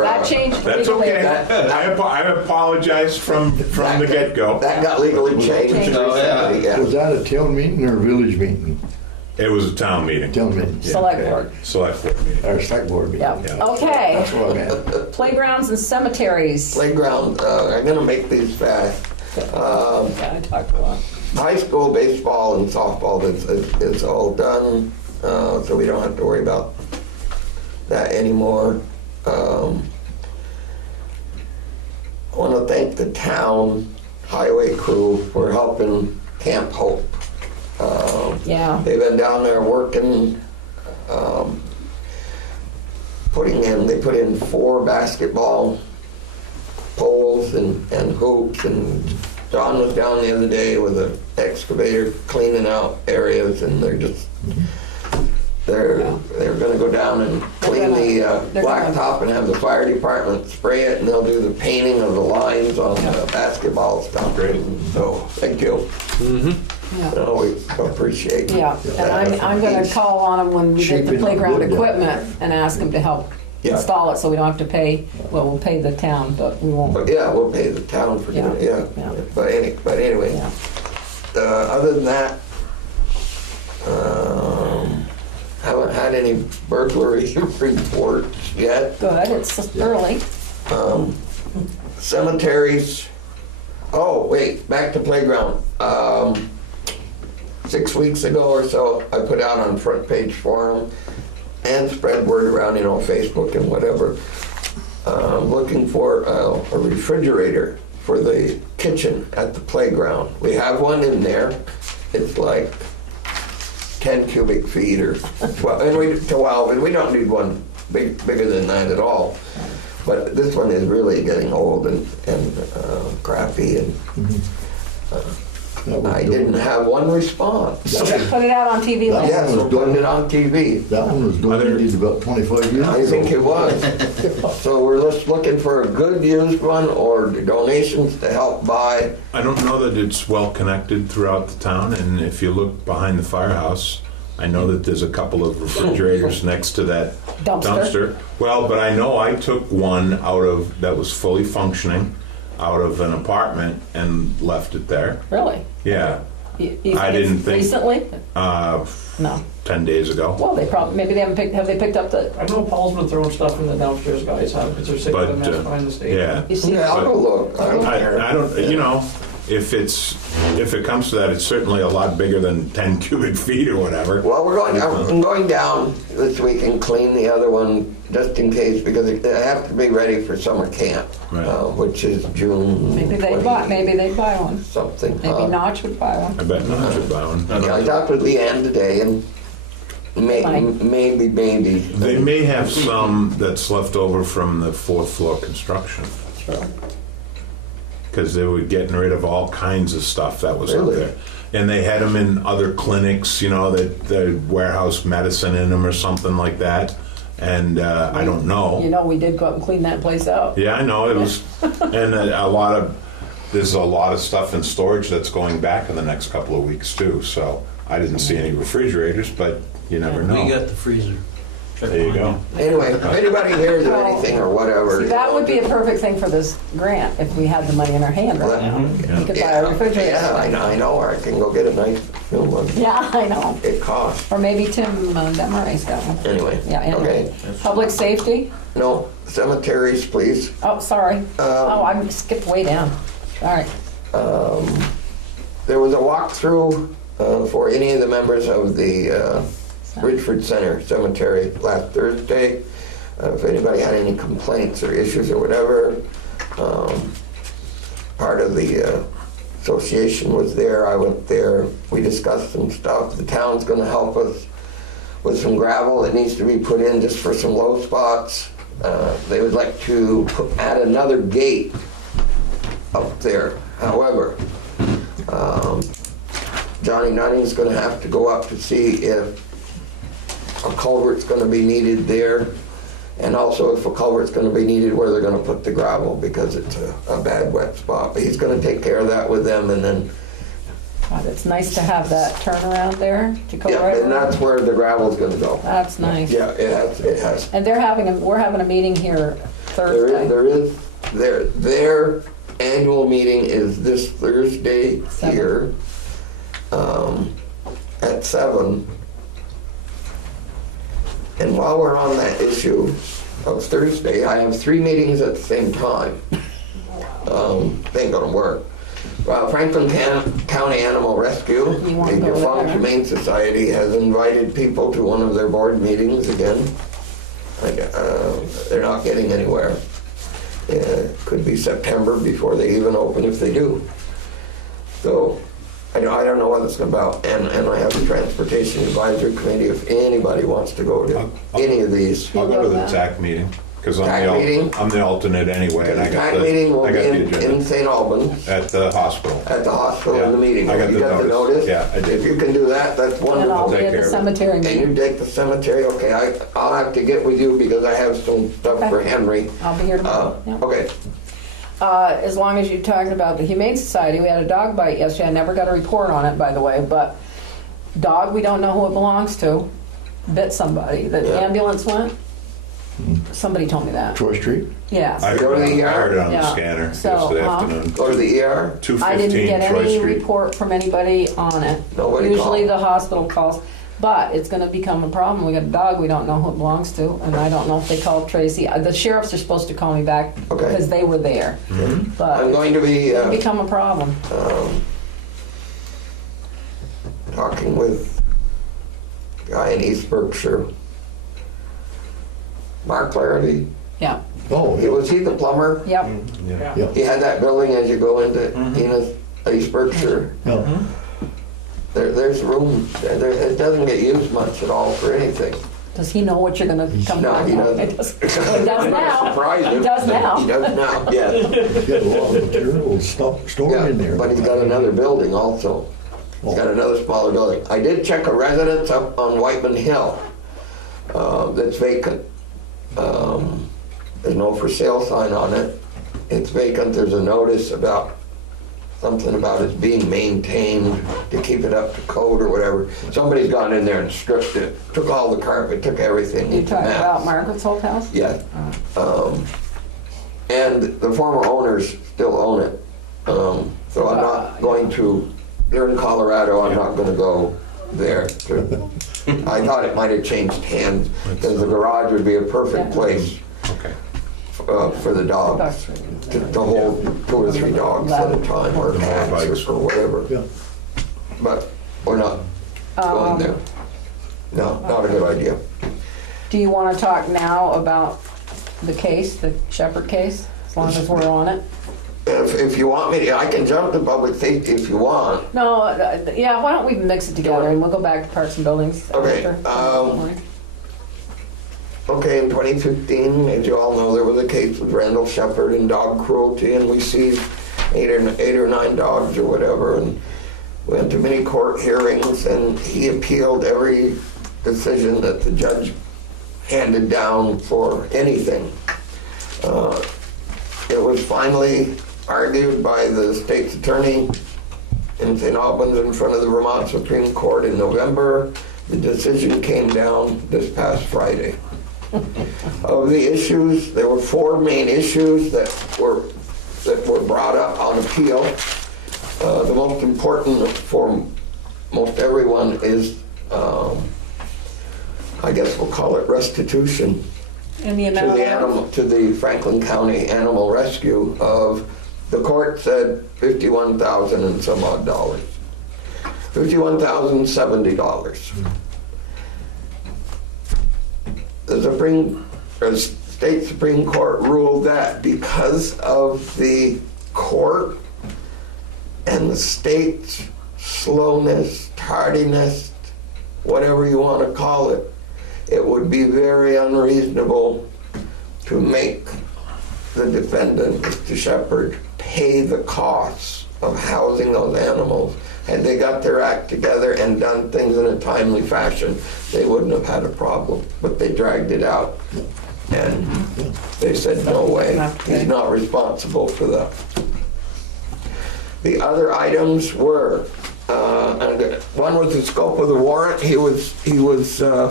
That changed That's legally. okay. I apologize from the get-go. that got legally changed Changed. Oh, yeah. recently, yeah. Was that a town meeting or a village meeting? It was a town meeting. Town meeting. Select board. Select board meeting. Or select board meeting. Yeah. Yeah. Okay. That's what I meant. Playgrounds and cemeteries. Playground, I'm gonna make these fast. Yeah, I talked a lot. High school baseball and softball is all done, so we don't have to worry about that anymore. I want to thank the town highway crew for helping Camp Hope. Yeah. They've been down there working, they put in 4 basketball poles and hoops, and John was down the other day with an excavator cleaning out areas, and they're gonna go down and clean the they're gonna- blacktop and have the fire department spray it, and they'll do the painting of the lines on the basketball stuff. Great. So, thank you. Yeah. No, we appreciate it. Yeah, and I'm gonna call on them when we get the Shaping up playground good, yeah. equipment and ask them to help Yeah. install it, so we don't have to pay, well, we'll pay the town, but we won't. But yeah, we'll pay the town for doing it, Yeah. yeah. But anyway, Yeah. other than that, haven't had any burglary reports yet. Good, it's just early. Cemeteries, oh, wait, back to playground. 6 weeks ago or so, I put out on Front Page Forum and spread word around, Facebook and whatever, looking for a refrigerator for the kitchen at the playground. We have one in there. It's like 10 cubic feet or 12, and we don't need one bigger than that at all. But this one is really getting old and crappy, and I didn't have one response. Put it out on TV. That Yes, one we're was putting done. it on TV. That one was donated about 25 years ago. I think it was. So we're just looking for a good used one or donations to help buy. I don't know that it's well connected throughout the town, and if you look behind the firehouse, I know that there's a couple of refrigerators next to that dumpster. Well, but I know I took one that was fully functioning out of an apartment and left it there. Really? Yeah, You I didn't think- Recently? No. 10 days ago. Well, they probably, maybe they haven't have they picked up the, I know Paul's been throwing stuff in the downstairs, guys, because they're sick of the mess behind the stage. Yeah. you see? Yeah, I'll go look. I don't care. I don't, if it comes to that, it's certainly a lot bigger than 10 cubic feet or whatever. Well, I'm going down this week and clean the other one just in case, because I have to be ready for summer camp, Right. which is June. Maybe they'd buy one. Something. Maybe Notch would buy one. I bet not should buy one. Yeah, I talked with Leanne today, and maybe. They may have some that's left over from the 4th floor construction. Sure. because they were getting rid of all kinds of stuff that was Really? up there. And they had them in other clinics, you know, that the warehouse medicine in them or something like that. And I don't know. You know, we did go up and clean that place out. Yeah, I know it was, and there's a lot of stuff in storage that's going back in the next couple of weeks too. So I didn't see any refrigerators, but you never know. We got the freezer. There you go. Anyway, if anybody hears of anything or whatever. See, that would be a perfect thing for this grant, if we had the money in our hand right now. We could buy a refrigerator. Yeah, I know, or I can go get a nice new one. Yeah, I know. It costs. Or maybe Tim Demaray's got one. Anyway. Yeah, anyway. Okay. Public safety? No, cemeteries, please. Oh, sorry. I skipped way down. All right. There was a walkthrough for any of the members of the Richford Center Cemetery last Thursday. If anybody had any complaints or issues or whatever, part of the association was there. I went there. We discussed some stuff. The town's going to help us with some gravel that needs to be put in just for some low spots. They would like to add another gate up there. However, Johnny Nunning's going to have to go up to see if a culvert's going to be needed there, and also if a culvert's going to be needed where they're going to put the gravel, because it's a bad wet spot. But he's going to take care of that with them, and then God, it's nice to have that turnaround there to go yeah, right and around. that's where the gravel's going to go. That's nice. Yeah, it has. And we're having a meeting here Thursday. Their annual meeting is this Thursday here at 7. And while we're on that issue of Thursday, I have 3 meetings at the same time. They ain't gonna work. Franklin County Animal Rescue, the Defunct Humane Society, has invited people to one of their board meetings again. They're not getting anywhere. It could be September before they even open, if they do. So I don't know what it's about, and I have the Transportation Advisory Committee if anybody wants to go to any of these. I'll go to the TAC meeting, because I'm the alternate anyway, and I got TAC meeting will the be agenda. in St. Albans. At the hospital. At the hospital in the meeting. I got You got the notice? Yeah, I did. If you can do that, that's wonderful. And I'll be at the cemetery And meeting. you take the cemetery, okay, I'll have to get with you because I have some stuff for Henry. I'll be here tomorrow. Yeah. Okay. As long as you're talking about the Humane Society, we had a dog bite yesterday. I never got a report on it, by the way, but dog, we don't know who it belongs to, bit somebody. The ambulance went. Somebody told me that. Troy Street? Yeah. I heard it on the Yeah. scanner So, yesterday afternoon. Go to the ER? 215 I didn't get Troy any Street. report from anybody on it. Nobody Usually called. the hospital calls, but it's going to become a problem. We got a dog, we don't know who it belongs to, and I don't know if they called Tracy. The sheriffs are supposed to call me back Okay. because they were there. But I'm going to be it's gonna become a problem. talking with a guy in East Berkshire. Mark Clarity. Yeah. Oh, Was he the plumber? Yep. yeah. He had that building as you go into East Berkshire. Yeah. There's room. It doesn't get used much at all for anything. Does he know what you're going to come No, back he on? doesn't. He does now. Surprise He does now. He does now, yeah. Got a lot of material stored in there. But he's got another building also. He's got another smaller building. I did check a residence up on Whiteman Hill that's vacant. There's no for sale sign on it. It's vacant. There's a notice about something about it being maintained to keep it up to code or whatever. Somebody's gone in there and stripped it, took all the carpet, took everything. You It's a talking mess. about Margaret's old house? Yeah. And the former owners still own it. So I'm not going to, they're in Colorado, I'm not going to go there. I thought it might have changed hands because the garage would be a perfect place for the dogs. To hold 2 or 3 dogs at a time or cats or whatever. Yeah. But we're not going there. No, not a good idea. Do you want to talk now about the case, the Shepherd case, as long as we're on it? If you want me to, I can jump to public safety if you want. No, yeah, why don't we mix it together and we'll go back to Parks and Buildings Okay, after. Okay, in 2015, as you all know, there was a case with Randall Shepherd and dog cruelty, and we seized eight or nine dogs or whatever, and went to many court hearings, and he appealed every decision that the judge handed down for anything. It was finally argued by the state's attorney in St. Albans in front of the Vermont Supreme Court in November. The decision came down this past Friday. Of the issues, there were four main issues that were brought up on appeal. The most important for most everyone is, I guess we'll call it restitution And the amount to the Franklin County Animal Rescue of, the court said $51,000 and some odd dollars. $51,070. The state Supreme Court ruled that because of the court and the state's slowness, tardiness, whatever you want to call it, it would be very unreasonable to make the defendant, Mr. Shepherd, pay the costs of housing those animals. Had they got their act together and done things in a timely fashion, they wouldn't have had a problem. But they dragged it out, and they said, no way, he's not responsible for that. The other items were, and one was the scope of the warrant. He was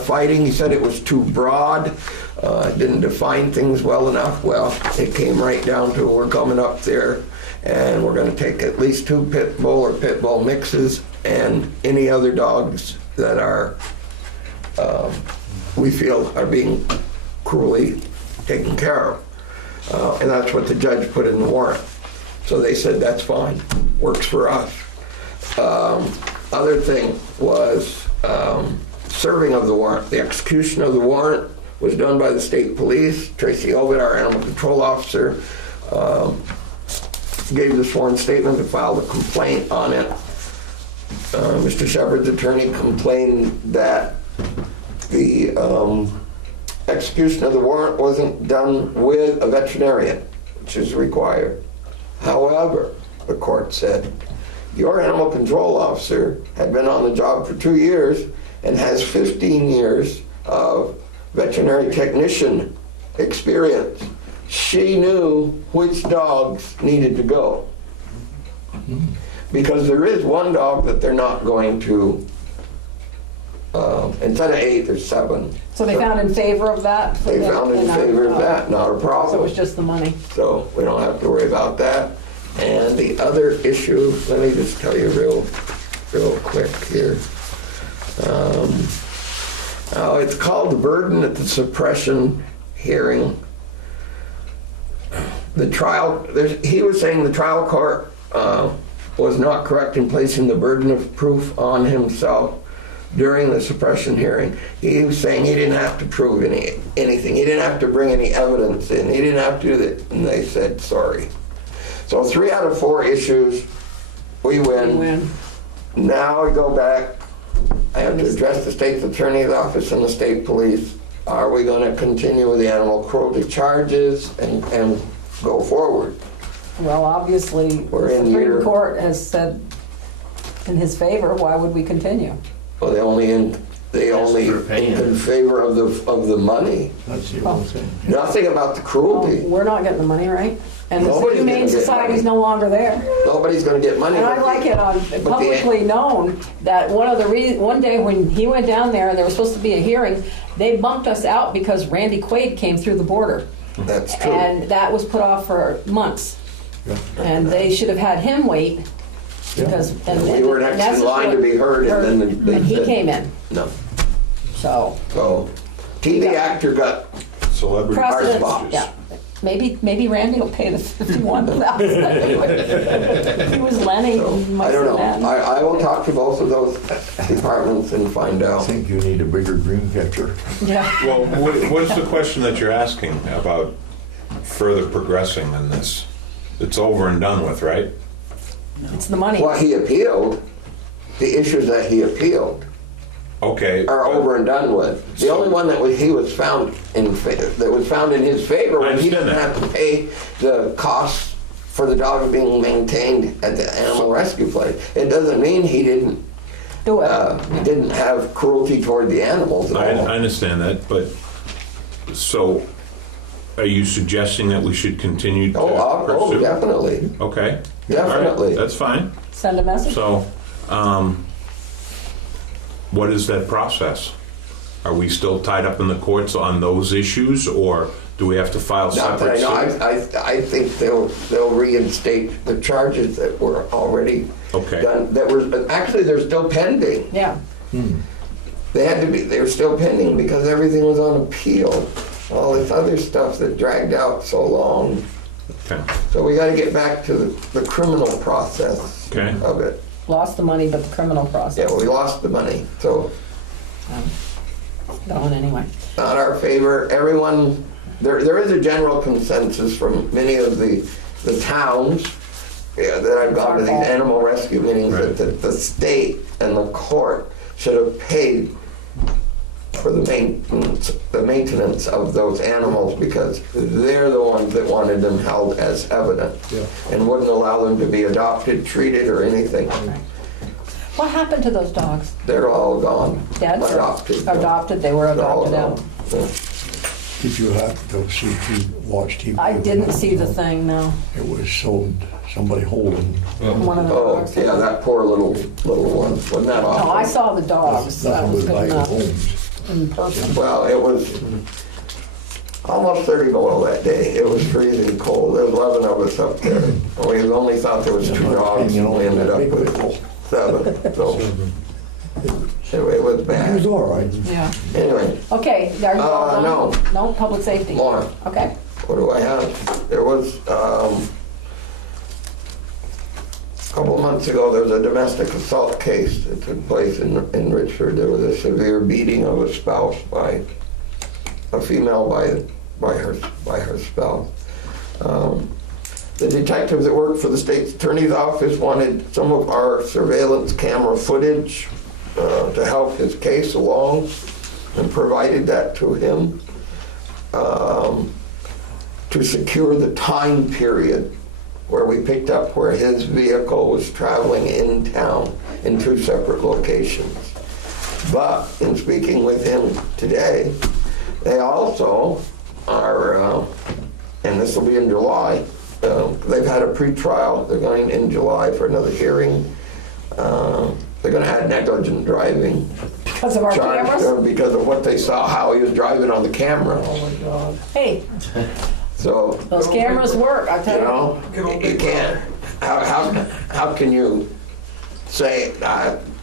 fighting. He said it was too broad. Didn't define things well enough. Well, it came right down to, we're coming up there and we're going to take at least 2 pit bull or pit bull mixes and any other dogs that are, we feel are being cruelly taken care of. And that's what the judge put in the warrant. So they said, that's fine, works for us. Other thing was serving of the warrant. The execution of the warrant was done by the state police. Tracy Ovid, our animal control officer, gave the sworn statement and filed a complaint on it. Mr. Shepherd's attorney complained that the execution of the warrant wasn't done with a veterinarian, which is required. However, the court said, your animal control officer had been on the job for 2 years and has 15 years of veterinary technician experience. She knew which dogs needed to go. Because there is one dog that they're not going to, instead of 8, there's 7. So they found in favor of that? They found in favor of that, not a problem. So it was just the money. So we don't have to worry about that. And the other issue, let me just tell you real quick here. It's called the burden at the suppression hearing. The trial, he was saying the trial court was not correct in placing the burden of proof on himself during the suppression hearing. He was saying he didn't have to prove anything. He didn't have to bring any evidence in. He didn't have to do that. And they said, sorry. So 3 out of 4 issues, we win. Now we go back. I have to address the state's attorney's office and the state police. Are we going to continue with the animal cruelty charges and go forward? Well, obviously, the Supreme Court has said in his favor. Why would we continue? Well, they only in favor of the money. That's the whole thing. Nothing about the cruelty. We're not getting the money, right? And Nobody's the Humane gonna get Society's money. no longer there. Nobody's going to get money. And I like it on publicly known that one day when he went down there and there was supposed to be a hearing, they bumped us out because Randy Quaid came through the border. That's true. And that was put off for months. Yeah. And they should have had him wait because We were next in line to be heard, and then they he said, came in. No. So TV actor got Celebrity precedence. box. Yeah. Maybe Randy will pay the $51,000. If he was Lenny, So, he might I don't know. have been. I will talk to both of those departments and find I out. think you need a bigger dream catcher. Yeah. Well, what's the question that you're asking about further progressing in this? It's over and done with, right? It's the money. What he appealed, the issues that he appealed, Okay. are over and done with. The only one that was found in his favor I was he understand didn't that. have to pay the costs for the dog being maintained at the animal rescue place. It doesn't mean he didn't Do it. didn't have cruelty toward the animals at I all. understand that, but, so, are you suggesting that we should continue to Oh, pursue? definitely. Okay. Definitely. All right, that's fine. Send a message. So, what is that process? Are we still tied up in the courts on those issues, or do we have to file Not that I separate know. suit? I think they'll reinstate the charges that were already Okay. done. That were actually they're still pending. Yeah. They're still pending because everything was on appeal. All this other stuff that dragged out so long. Okay. So we got to get back to the criminal process Okay. of it. Lost the money, but the criminal process. Yeah, we lost the money, so Going anyway. not our favor. Everyone, there is a general consensus from many of the towns that I've gone to these animal rescue meetings that the state and the court should have paid for the maintenance of those animals because they're the ones that wanted them held as evidence and wouldn't allow them to be adopted, treated, or anything. What happened to those dogs? They're all gone. Dead? Adopted. Adopted. They were They're all adopted out. gone. Did you have to go see watch TV? I didn't see the thing. No. It was sold. Somebody holding. One of the Oh, dogs. yeah, that poor little one. Wasn't that awful? No, I saw the dogs. That Nothing was but good like enough homes. in person. Well, it was almost 30 below that day. It was freezing cold. There was 11 of us up there. We only thought there was 2 dogs, and we ended up with 7. So it was It bad. was all right. Yeah. Anyway, Okay. Are you all done? no. No. Public safety. more. Okay. What do I have? There was, a couple of months ago, there was a domestic assault case that took place in Richford. There was a severe beating of a spouse by a female by her spouse. The detectives that worked for the state's attorney's office wanted some of our surveillance camera footage to help his case along and provided that to him to secure the time period where we picked up where his vehicle was traveling in town in 2 separate locations. But in speaking with him today, they also are, and this will be in July, they've had a pretrial. They're going in July for another hearing. They're going to add negligent driving Because of our charge cameras. because of what they saw, how he was driving on the camera. Oh my God. Hey, So those cameras work. I tell you you. know, you can't. How can you say,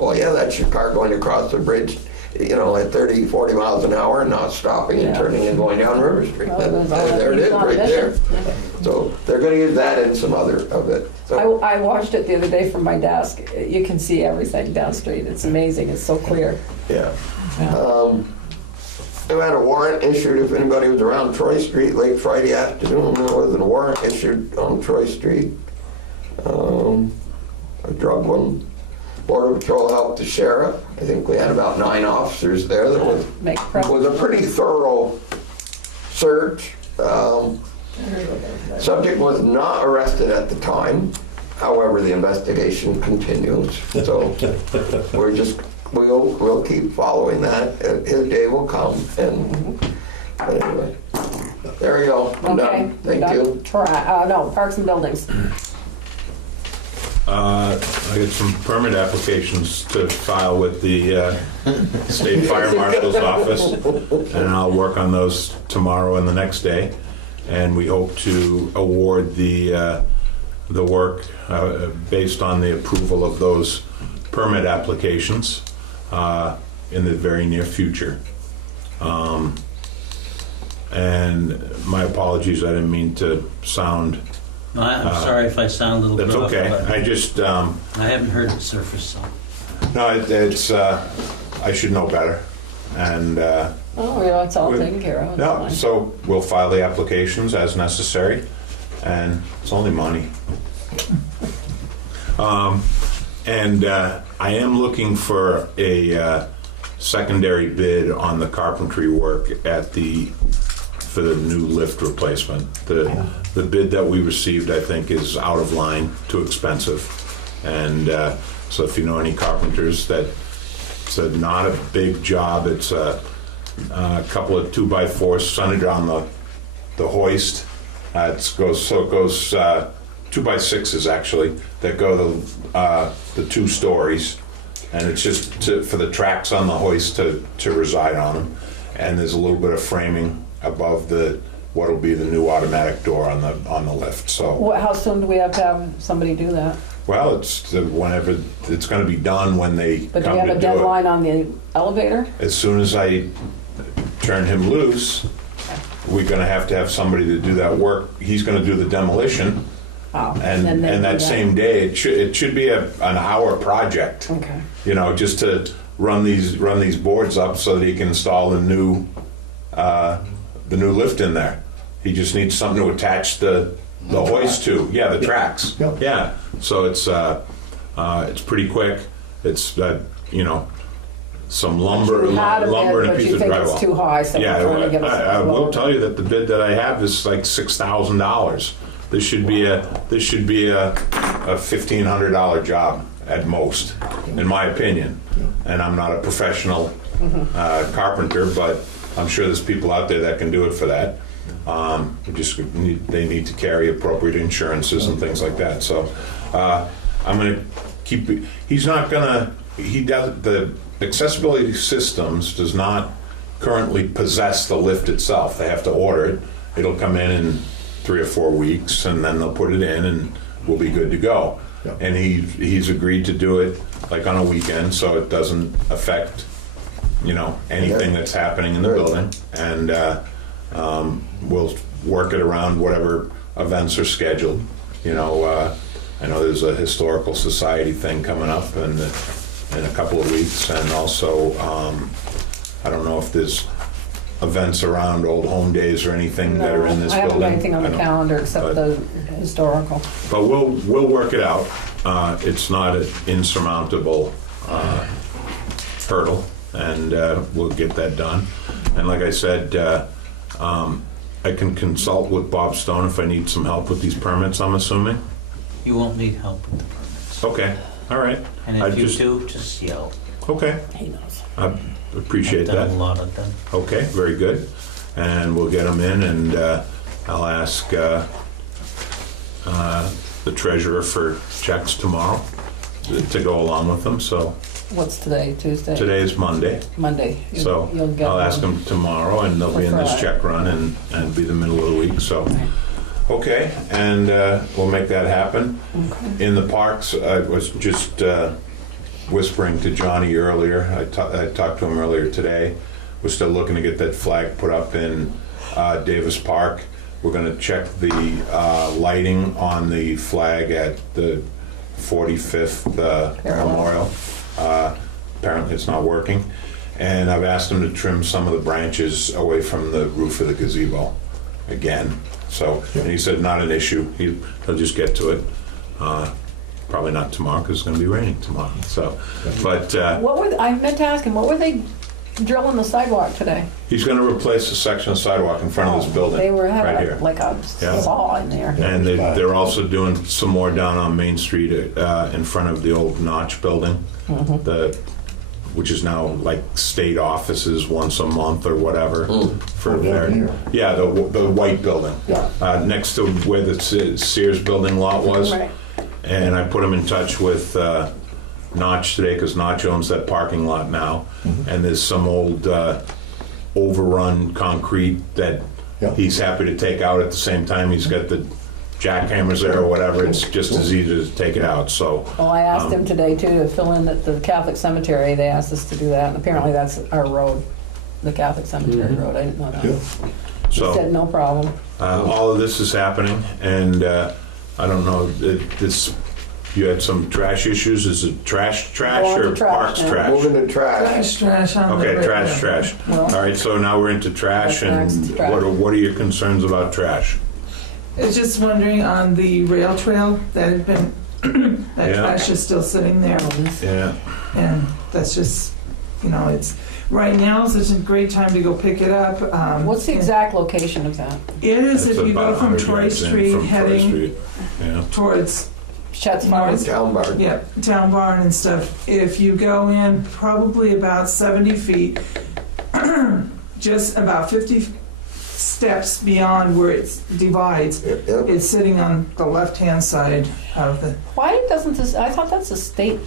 well, yeah, that's your car going across the bridge, you know, at 30, 40 miles an hour and not stopping and turning and going down River Street. Well, There it is, right there. Yeah. So they're going to use that and some other of it. So, I watched it the other day from my desk. You can see everything down street. It's amazing. It's so clear. yeah. They had a warrant issued if anybody was around Troy Street late Friday afternoon. There was a warrant issued on Troy Street. A drug one. Border Patrol helped the sheriff. I think we had about 9 officers there. That was a pretty thorough search. Subject was not arrested at the time. However, the investigation continues. So we'll keep following that. His day will come. And anyway, there we go. I'm done. Thank you. No, Parks and Buildings. I got some permit applications to file with the State Fire Marshal's office, and I'll work on those tomorrow and the next day. And we hope to award the work based on the approval of those permit applications in the very near future. And my apologies, I didn't mean to sound... I'm sorry if I sound a little That's rough, okay. but I just... I haven't heard the surface, so. No, it's... I should know better. And... Oh, yeah, it's all taken care of. It's No, fine. so we'll file the applications as necessary, and it's only money. And I am looking for a secondary bid on the carpentry work at the for the new lift replacement. The bid that we received, I think, is out of line, too expensive. And so if you know any carpenters, it's not a big job. It's a couple of 2x4s centered on the hoist. It goes 2x6s actually that go the 2 stories, and it's just for the tracks on the hoist to reside on them. And there's a little bit of framing above what'll be the new automatic door on the lift. So How soon do we have to have somebody do that? well, it's whenever it's going to be done when they But do come we have to a do deadline on the elevator? it. As soon as I turn him loose, we're going to have somebody to do that work. He's going to do the demolition. Oh, And then they do that same day, it should be an hour project. Okay. You know, just to run these boards up so that he can install the new lift in there. He just needs something to attach the hoist to. Yeah, the tracks. Yep. Yeah. So it's pretty quick. It's some lumber You had a bid, and a but piece you of think drywall. it's too high, so Yeah, we're trying to get us I will lower. tell you that the bid that I have is like $6,000. This should be a $1,500 job at most, in my opinion. And I'm not a professional carpenter, but I'm sure there's people out there that can do it for that. They need to carry appropriate insurances and things like that. So I'm going to keep. The Accessibility Systems does not currently possess the lift itself. They have to order it. It'll come in 3 or 4 weeks, and then they'll put it in, and we'll be good to go. Yeah. And he's agreed to do it like on a weekend, so it doesn't affect anything that's happening in the building. And we'll work it around whatever events are scheduled. I know there's a historical society thing coming up in a couple of weeks, and also I don't know if there's events around Old Home Days or anything that are in this I haven't building. got anything on the calendar except the historical. But we'll work it out. It's not an insurmountable hurdle, and we'll get that done. And like I said, I can consult with Bob Stone if I need some help with these permits, I'm assuming. You won't need help with the permits. Okay, all right. And if you do, just yell. Okay. He knows. I appreciate I've done that. a lot of them. Okay, very good. And we'll get them in, and I'll ask the treasurer for checks tomorrow to go along with them. So What's today, Tuesday? today is Monday. Monday. So You'll get I'll ask one. them tomorrow, and they'll be in this Friday. check run, and be the middle of the week. So, okay, and we'll make that happen. Okay. In the parks, I was just whispering to Johnny earlier. I talked to him earlier today. We're still looking to get that flag put up in Davis Park. We're going to check the lighting on the flag at the 45th Memorial. Apparently it's not working. And I've asked him to trim some of the branches away from the roof of the gazebo again. So, and he said not an issue. He'll just get to it. Probably not tomorrow because it's going to be raining tomorrow. So, but I meant to ask him, what were they drilling the sidewalk today? he's going to replace a section of sidewalk in front of this building. They were right having here. like a Yeah. saw in there. And they're also doing some more down on Main Street in front of the old Notch building, which is now like state offices once a month or whatever. For their, yeah, the white building. Yeah. Next to where the Sears building lot was. Right. And I put him in touch with Notch today because Notch owns that parking lot now. And there's some old overrun concrete that he's happy to take out at the same time. He's got the jackhammers there or whatever. It's just as easy to take it out. So, Well, I asked him today too to fill in at the Catholic cemetery. They asked us to do that, and apparently that's our road, the Catholic cemetery road. I didn't know that. He so said no problem. all of this is happening, and I don't know. You had some trash issues. Is it trash Going or to trash parks now. trash? Moving to trash. Trash on the. Okay, trash. Well, All right, so now we're into trash, That's and next, trash. what are your concerns about trash? I was just wondering on the rail trail that had been, that Yeah. trash is still sitting there, Yeah. and that's just you know, it's, right now is such a great time to go pick it up. What's the exact location of that? It is It's if you go about from 100 Troy yards in Street from Troy heading Street. Yeah. towards Shuts Farm? Town Barn. yeah, Town Barn and stuff. If you go in probably about 70 feet, just about 50 steps beyond where it divides, Yep. it's sitting on the left-hand side of the, Why doesn't this, I thought that's a state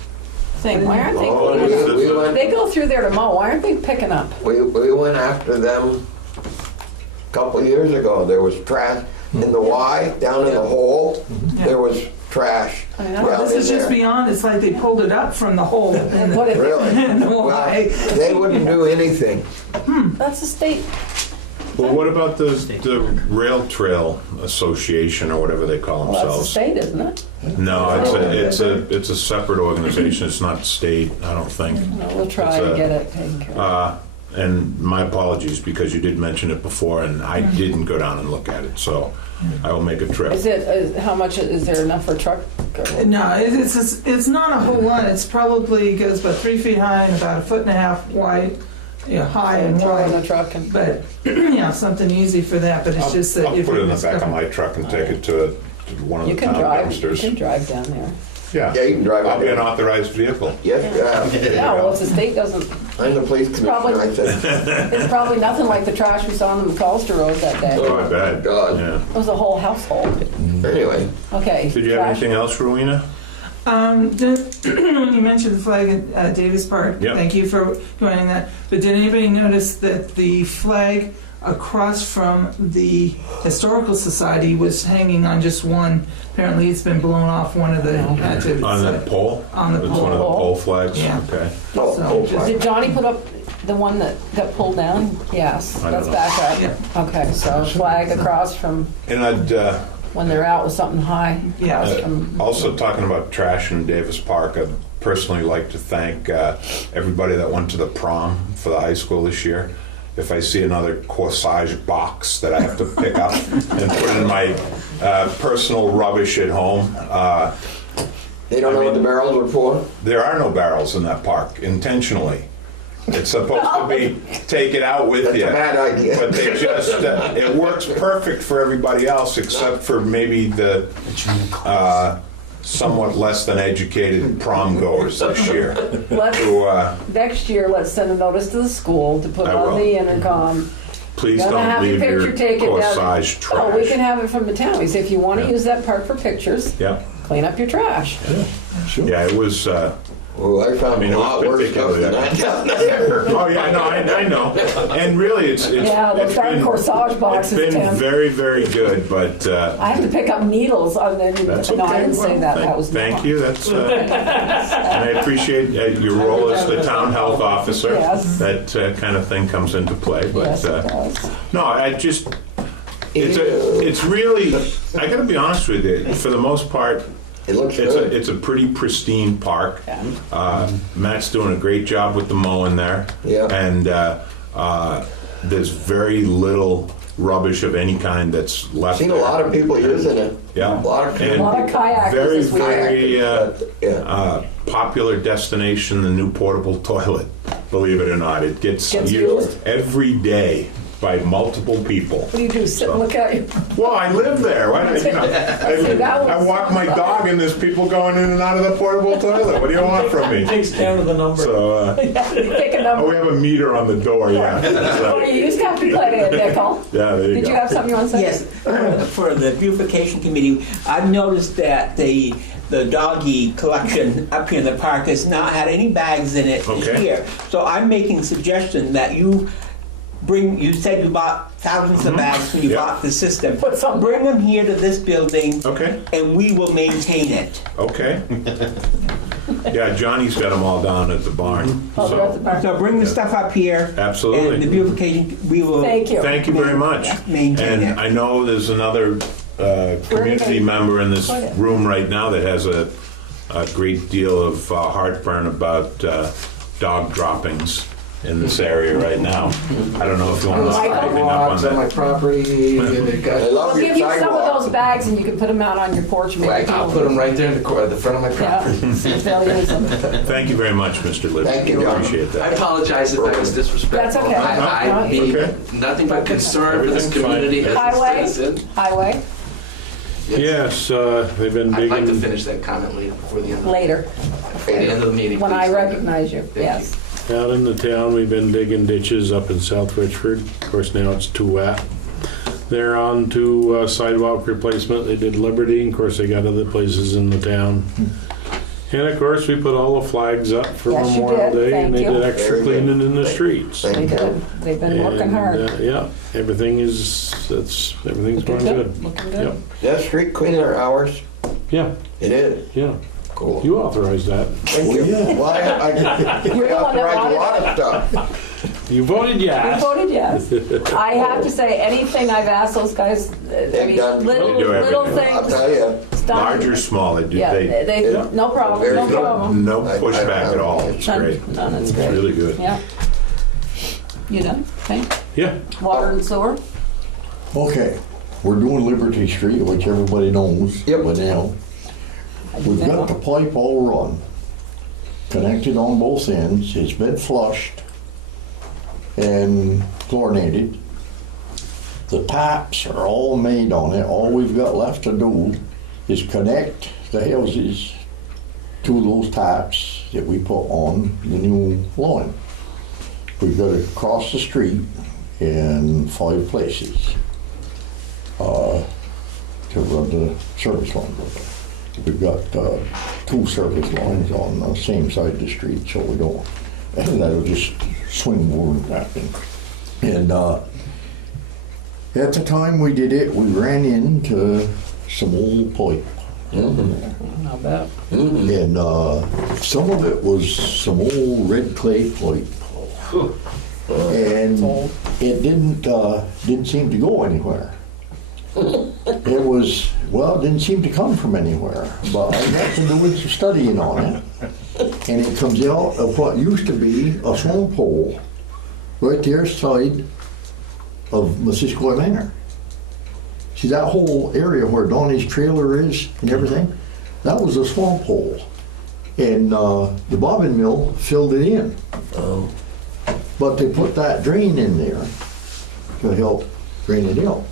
thing. Why aren't they Oh, cleaning up? we went, They go through there to mow. Why aren't they picking up? we went after them a couple of years ago. There was trash in the Y, down in the hole. Yeah. There was trash I down know. well, this is in just there. beyond, it's like they pulled it up from the hole in the, What if, Really? in the Well, Y. they wouldn't do anything. that's a state. Well, what about the Rail Trail Association or whatever they call Well, that's a themselves? state, isn't it? No, it's a separate organization. It's not state, I don't think. No, we'll try It's to a- get it taken care of. And my apologies because you did mention it before, and I didn't go down and look at it. So I will make a trip. How much, is there enough for a truck? No, it's not a whole lot. It's probably goes about 3 feet high and about 1.5 feet wide, high and Throw in wide. the truck and. But something easy for that. But it's just that I'll if put it in the it's back of covered- my truck and take it to one of You the can town drive, you dumpsters. can drive down there. Yeah, Yeah, you can drive I'll be an it. authorized vehicle. Yes, Yeah, well, if the state doesn't, I'm the police probably- commissioner. I said, it's probably nothing like the trash we saw on the McAllister Road that day. Oh, I my bet. God. Yeah. It was a whole household. Anyway, Okay. Did you have trash. anything else, Rowena? You mentioned the flag at Davis Park. Yep. Thank you for joining that. But did anybody notice that the flag across from the Historical Society was hanging on just one? Apparently, it's been blown off one of the activities. On the pole? On the It's one of the pole. pole flags? Yeah. Okay. oh, So, oh, just- Did Johnny put up the one that got pulled down? Yes, I don't that's know. back up. Yeah. Okay, so flag across from And I'd when they're out with something high. Yeah. across from- also talking about trash in Davis Park, I'd personally like to thank everybody that went to the prom for the high school this year. If I see another corsage box that I have to pick up and put in my personal rubbish at home, they don't know what the barrels are for? there are no barrels in that park intentionally. It's supposed to be take it out with That's you. a bad idea. But they just, it works perfect for everybody else except for maybe the somewhat less than educated prom goers this year. Let's, Who, next year, let's send a notice to the school to put I on will. the intercom. please Gonna don't have your leave your picture taken down. corsage Oh, we can trash. have it from the town. We say, if you want to Yeah. use that park for pictures, Yeah, clean up your trash. Sure. yeah, it was, Oh, I found I mean, a it was lot worse stuff than that down there. oh yeah, no, I know. And really, it's Yeah, those it's darn been, corsage it's boxes, been Tim. very, very good, but I have to pick up needles on the, that's no, okay. I didn't say Well, that. thank, That was thank not. you. That's and I appreciate your role as the town health officer. Yes. That kind of thing comes into play. But Yes, it does. no, I just it's really, I got to be honest with you. For the most part, It looks good. it's a pretty pristine park. Matt's doing a great job with the mowing there. Yeah. And there's very little rubbish of any kind that's left. Seen a lot of people using it. Yeah. A lot of And A lot of kayakers very, this weekend. very Yeah. popular destination, the new portable toilet. Believe it or not, it gets Gets used used? every day by multiple people. What do you do? Sit and look at you? Well, I live there. Why not, See, that I was walk my fun. dog, and there's people going in and out of the portable toilet. What do you want from me? Takes down to the number. So, Pick a number. we have a meter on the door. Yeah. Oh, you used to have to play a nickel. Yeah. There you Did go. you have something you want to say? Yes, for the beautification committee, I've noticed that the doggy collection up here in the park has not had any bags in it this Okay. year. So I'm making suggestion that you said you bought thousands of bags when you Yeah. bought the system. Put some- Bring them here to this building Okay. and we will maintain it. Okay. Yeah, Johnny's got them all down at the barn. Oh, they're at the So, park. So bring the stuff up here. And the absolutely. beautification, we will Thank you. Thank you very much. maintain And it. I know there's another community member in this Go ahead. room right now that has a great deal of heartburn about dog droppings in this area right now. I don't know if you want to Michael? start picking up on Sidewalks on my that. property. They've got- I love We'll your give you some of sidewalk. those bags and you can put them out on your porch. Maybe I'll put them right there in the front of my property. Yeah, if they'll use them. Thank you very much, Mr. Libby. Thank you, John. Appreciate I that. apologize if I was disrespectful. That's okay. I'd be Okay. nothing but concerned for this Everything's fine. community as a Highway? citizen. Highway, Yes, they've been I'd like to digging, finish that comment later before the end. later, The end of the meeting. when I please. recognize you, Thank yes. out in the town, we've been digging ditches up in South Richford. Of course, now it's too wet. They're on to sidewalk replacement. They did Liberty, and of course, they got other places in the town. And of course, we put all the flags up for Yes, you Memorial did. Day, and Thank they you. did extra Very good. cleaning in the streets. Thank They you. did. They've been working And, hard. Yeah, everything's Looking going good. Looking Yep. good. That street cleaner hours, Yeah, it is. yeah. Cool. You authorized that. Thank you. Well, I You're the one that authorize a wanted lot it. of stuff. You voted You yes. voted yes. I have to say, anything I've asked those guys, I They've mean, done- little, They do little everything. I'll things. tell you. it's done. Large or small, they do. Yeah, they, Yeah. no problem, Very no good. problem. No I- pushback at all. It's None, great. none, it's It's great. really good. Yeah. You done? Okay. Yeah. Water and sewer? Okay, we're doing Liberty Street, which everybody knows Yep. by now. We've got the pipe all run, connected on both ends. It's been flushed and chlorinated. The taps are all made on it. All we've got left to do is connect the houses to those taps that we put on the new line. We've got to cross the street in 5 places to run the service line. We've got 2 service lines on the same side of the street, so we don't, and that'll just swing more and happen. And at the time we did it, we ran into some old pipe. Not bad. And some of it was some old red clay pipe. And it didn't seem to go anywhere. It was, well, it didn't seem to come from anywhere, but I got to doing some studying on it, and it comes out of what used to be a swamp hole right there side of Missisquoi Manor. See that whole area where Donnie's trailer is and everything? That was a swamp hole. And the bobbin mill filled it in. But they put that drain in there to help drain it out.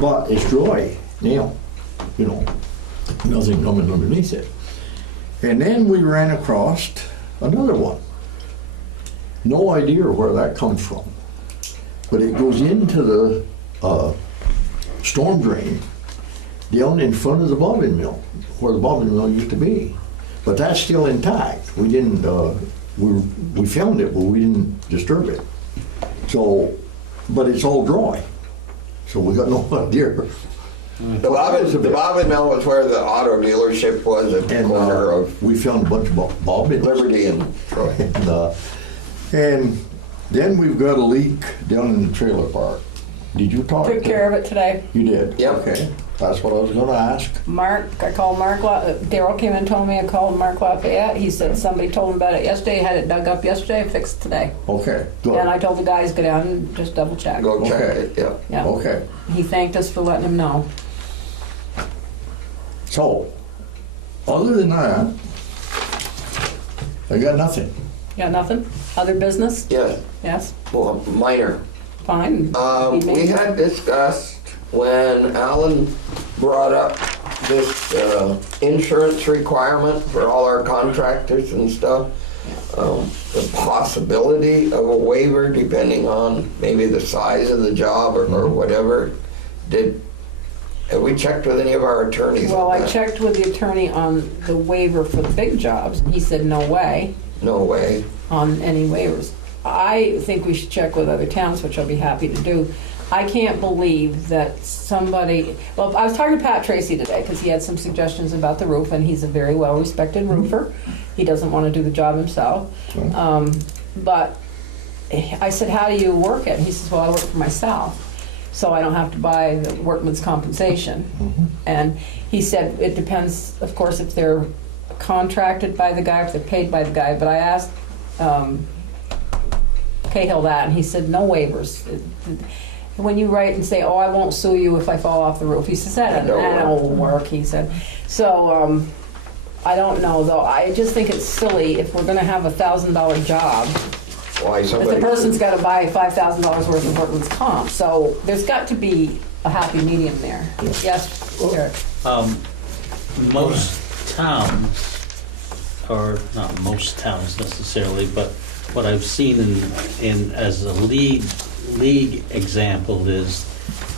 But it's dry now, you know, nothing coming underneath it. And then we ran across another one. No idea where that comes from. But it goes into the storm drain down in front of the bobbin mill, where the bobbin mill used to be. But that's still intact. We didn't, we found it, but we didn't disturb it. So, but it's all dry. So we got no idea. The bobbin mill was where the auto dealership was at the corner of we found a bunch of bobbins. Liberty and Troy. And then we've got a leak down in the trailer park. Did you talk? Took care of it today. You did? Yep. Okay, that's what I was gonna ask. I called Mark, Daryl came and told me, I called Mark Lafayette, he said somebody told him about it yesterday, had it dug up yesterday, fixed today. Okay, good. And I told the guys, go down and just double check. Go check Okay. it, yeah. Yeah. Okay, He thanked us for letting him know. so, other than that, I got nothing. Got nothing? Other business? Yeah, Yes? well, minor. Fine. We had discussed when Alan brought up this insurance requirement for all our contractors and stuff, the possibility of a waiver depending on maybe the size of the job or whatever. Have we checked with any of our attorneys Well, on I that? checked with the attorney on the waiver for the big jobs. He said no way No way. on any waivers. I think we should check with other towns, which I'll be happy to do. I can't believe that somebody, well, I was talking to Pat Tracy today because he had some suggestions about the roof, and he's a very well-respected roofer. He doesn't want to do the job himself. But I said, how do you work it? He says, well, I work for myself, so I don't have to buy the workman's compensation. And he said, it depends, of course, if they're contracted by the guy, if they're paid by the guy. But I asked Cahill that, and he said, no waivers. When you write and say, oh, I won't sue you if I fall off the roof, he says, that won't work, he said. So, I don't know, though. I just think it's silly if we're gonna have a $1,000 job. Why If somebody? the person's got to buy $5,000 worth of workman's comp, so there's got to be a happy medium there. Yes, Eric? Most towns, or not most towns necessarily, but what I've seen in as a league example is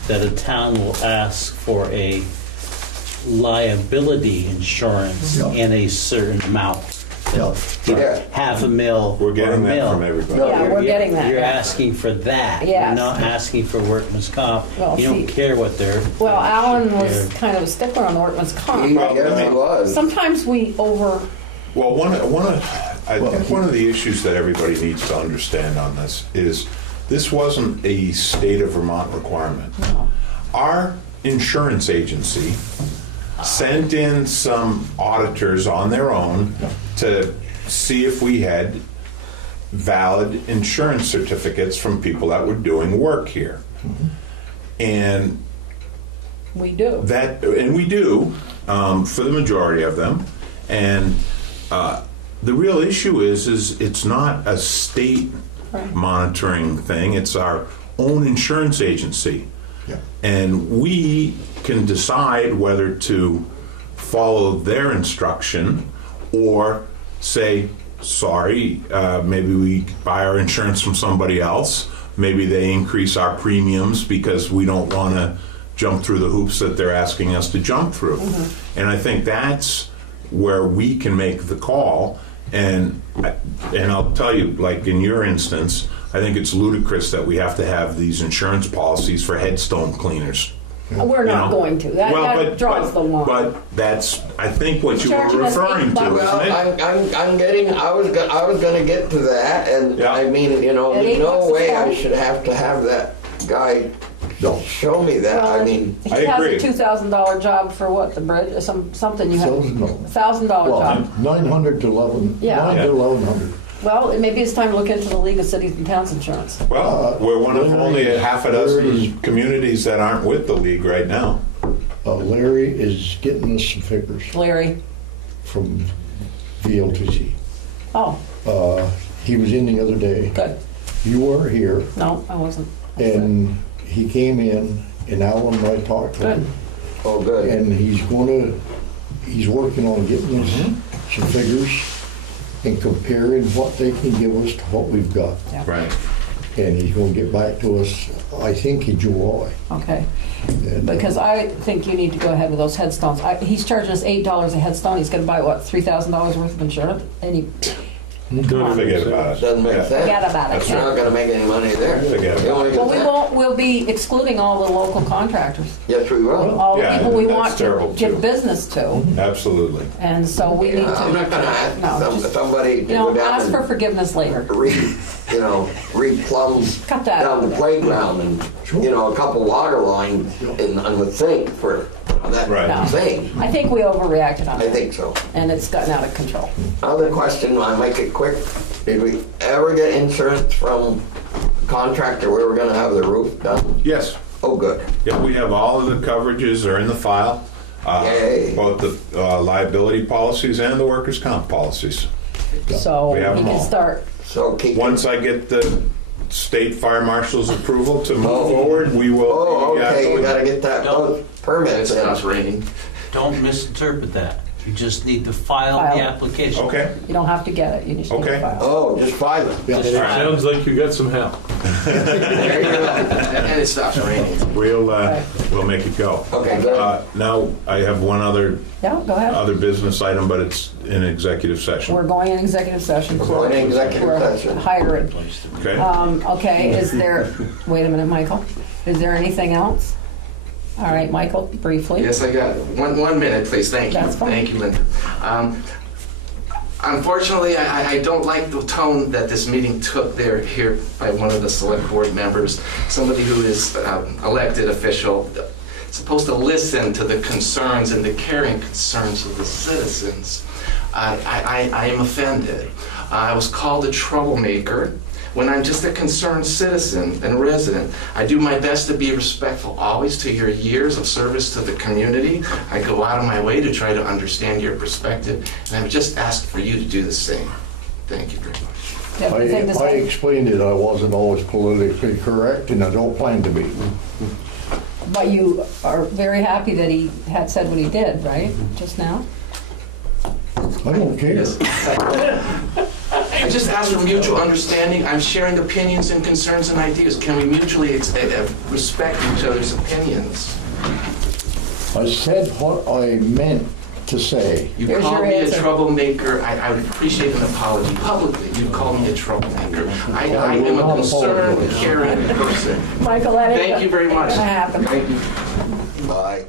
that a town will ask for a liability insurance in a certain amount. Yeah. Half a mil. We're getting or a that mil. from everybody. Yeah, we're getting that. You're asking for that. Yes. You're not asking for workman's comp. Well, You don't see- care what they're. Well, Alan was Yeah. kind of a stickler on the workman's comp. Yes, he was. Sometimes we over, Well, I think one of the issues that everybody needs to understand on this wasn't a state of Vermont requirement. Our insurance agency sent in some auditors on their own to see if we had valid insurance certificates from people that were doing work here. And we do. we do for the majority of them. And the real issue is it's not a state monitoring thing. It's our own insurance agency. And we can decide whether to follow their instruction or say, sorry, maybe we buy our insurance from somebody else. Maybe they increase our premiums because we don't want to jump through the hoops that they're asking us to jump through. And I think that's where we can make the call. And I'll tell you, like in your instance, I think it's ludicrous that we have to have these insurance policies for headstone cleaners. We're not going to. That draws the line. But that's, I think, what you were Charging us referring to, Well, isn't it? I'm getting. I was going to get to that, and I mean, you know, there's no way I should have to have that guy show me that. Well, I mean, he has a $2,000 job for what, the bridge, or something you have? $1,000 job. 900 to 11. Yeah. 9 to 1100. Well, maybe it's time to look into the League of Cities and Towns Insurance. Well, we're one of only a half a dozen communities that aren't with the league right now. Larry is getting us some figures Larry. from VLTC. Oh, He was in the other day. good. You were here, No, I wasn't. and he came in, and Alan and I talked to him. oh, good. And he's working on getting us some figures and comparing what they can give us to what we've got. Right. And he's gonna get back to us, I think, in July. Okay. And, Because I think you need to go ahead with those headstones. He's charging us $8 a headstone. He's going to buy, what, $3,000 worth of insurance? And he, Forget about it. Doesn't make sense. forget about it. You're not going to make any money there. Forget You only Well, get we that. won't, we'll be excluding all the local contractors. Yes, we will. All the Yeah, people we that's want to terrible, give too. business to. Absolutely. And so we need to. I'm not going to ask No, just, somebody to you know, go down ask for and forgiveness later. replumb Cut that down out. the playground and, a couple water lines on the sink for that Right. thing. I think we overreacted on I it. think so. And it's gotten out of control. Other question, I'll make it quick. Did we ever get insurance from a contractor where we're going to have the roof done? Yes. Oh, good. Yeah, we have all of the coverages are in the file. Yay. Both the liability policies and the workers' comp policies. So We have we them can all. start. So keep. Once I get the state fire marshal's approval to move forward, we will. Oh, okay. going. You got to get that those permits It in. stops raining. Don't misinterpret that. You just need to file File the it. application. Okay. You don't have to get it. You just need Okay. to file. Oh, just 5 of them. Just file it. Sounds like you got some help. There you go. And it stops raining. We'll make it go. Okay, good. Now I have one other Yeah, go ahead. business item, but it's in executive session. We're going in executive session. We're going in executive We're session. hiring. Okay. Okay, is there, wait a minute, Michael. Is there anything else? All right, Michael, briefly. Yes, I got 1 minute, please. Thank you. That's fine. Thank you, Linda. Unfortunately, I don't like the tone that this meeting took there here by one of the select board members, somebody who is elected official, supposed to listen to the concerns and the caring concerns of the citizens. I am offended. I was called a troublemaker when I'm just a concerned citizen and resident. I do my best to be respectful always to your years of service to the community. I go out of my way to try to understand your perspective, and I would just ask for you to do the same. Thank you very much. Yep, I think the I same. explained it, I wasn't always politically correct, and I don't plan to be. But you are very happy that he had said what he did, right, just now? I don't care. I just ask for mutual understanding. I'm sharing opinions and concerns and ideas. Can we mutually respect each other's opinions? I said what I meant to say. You Here's called your me a answer. troublemaker. I would appreciate an apology publicly. You called me a troublemaker. I will am a not concerned, apologize. caring person. Michael, that ain't Thank you very much. gonna happen. Thank you. Bye.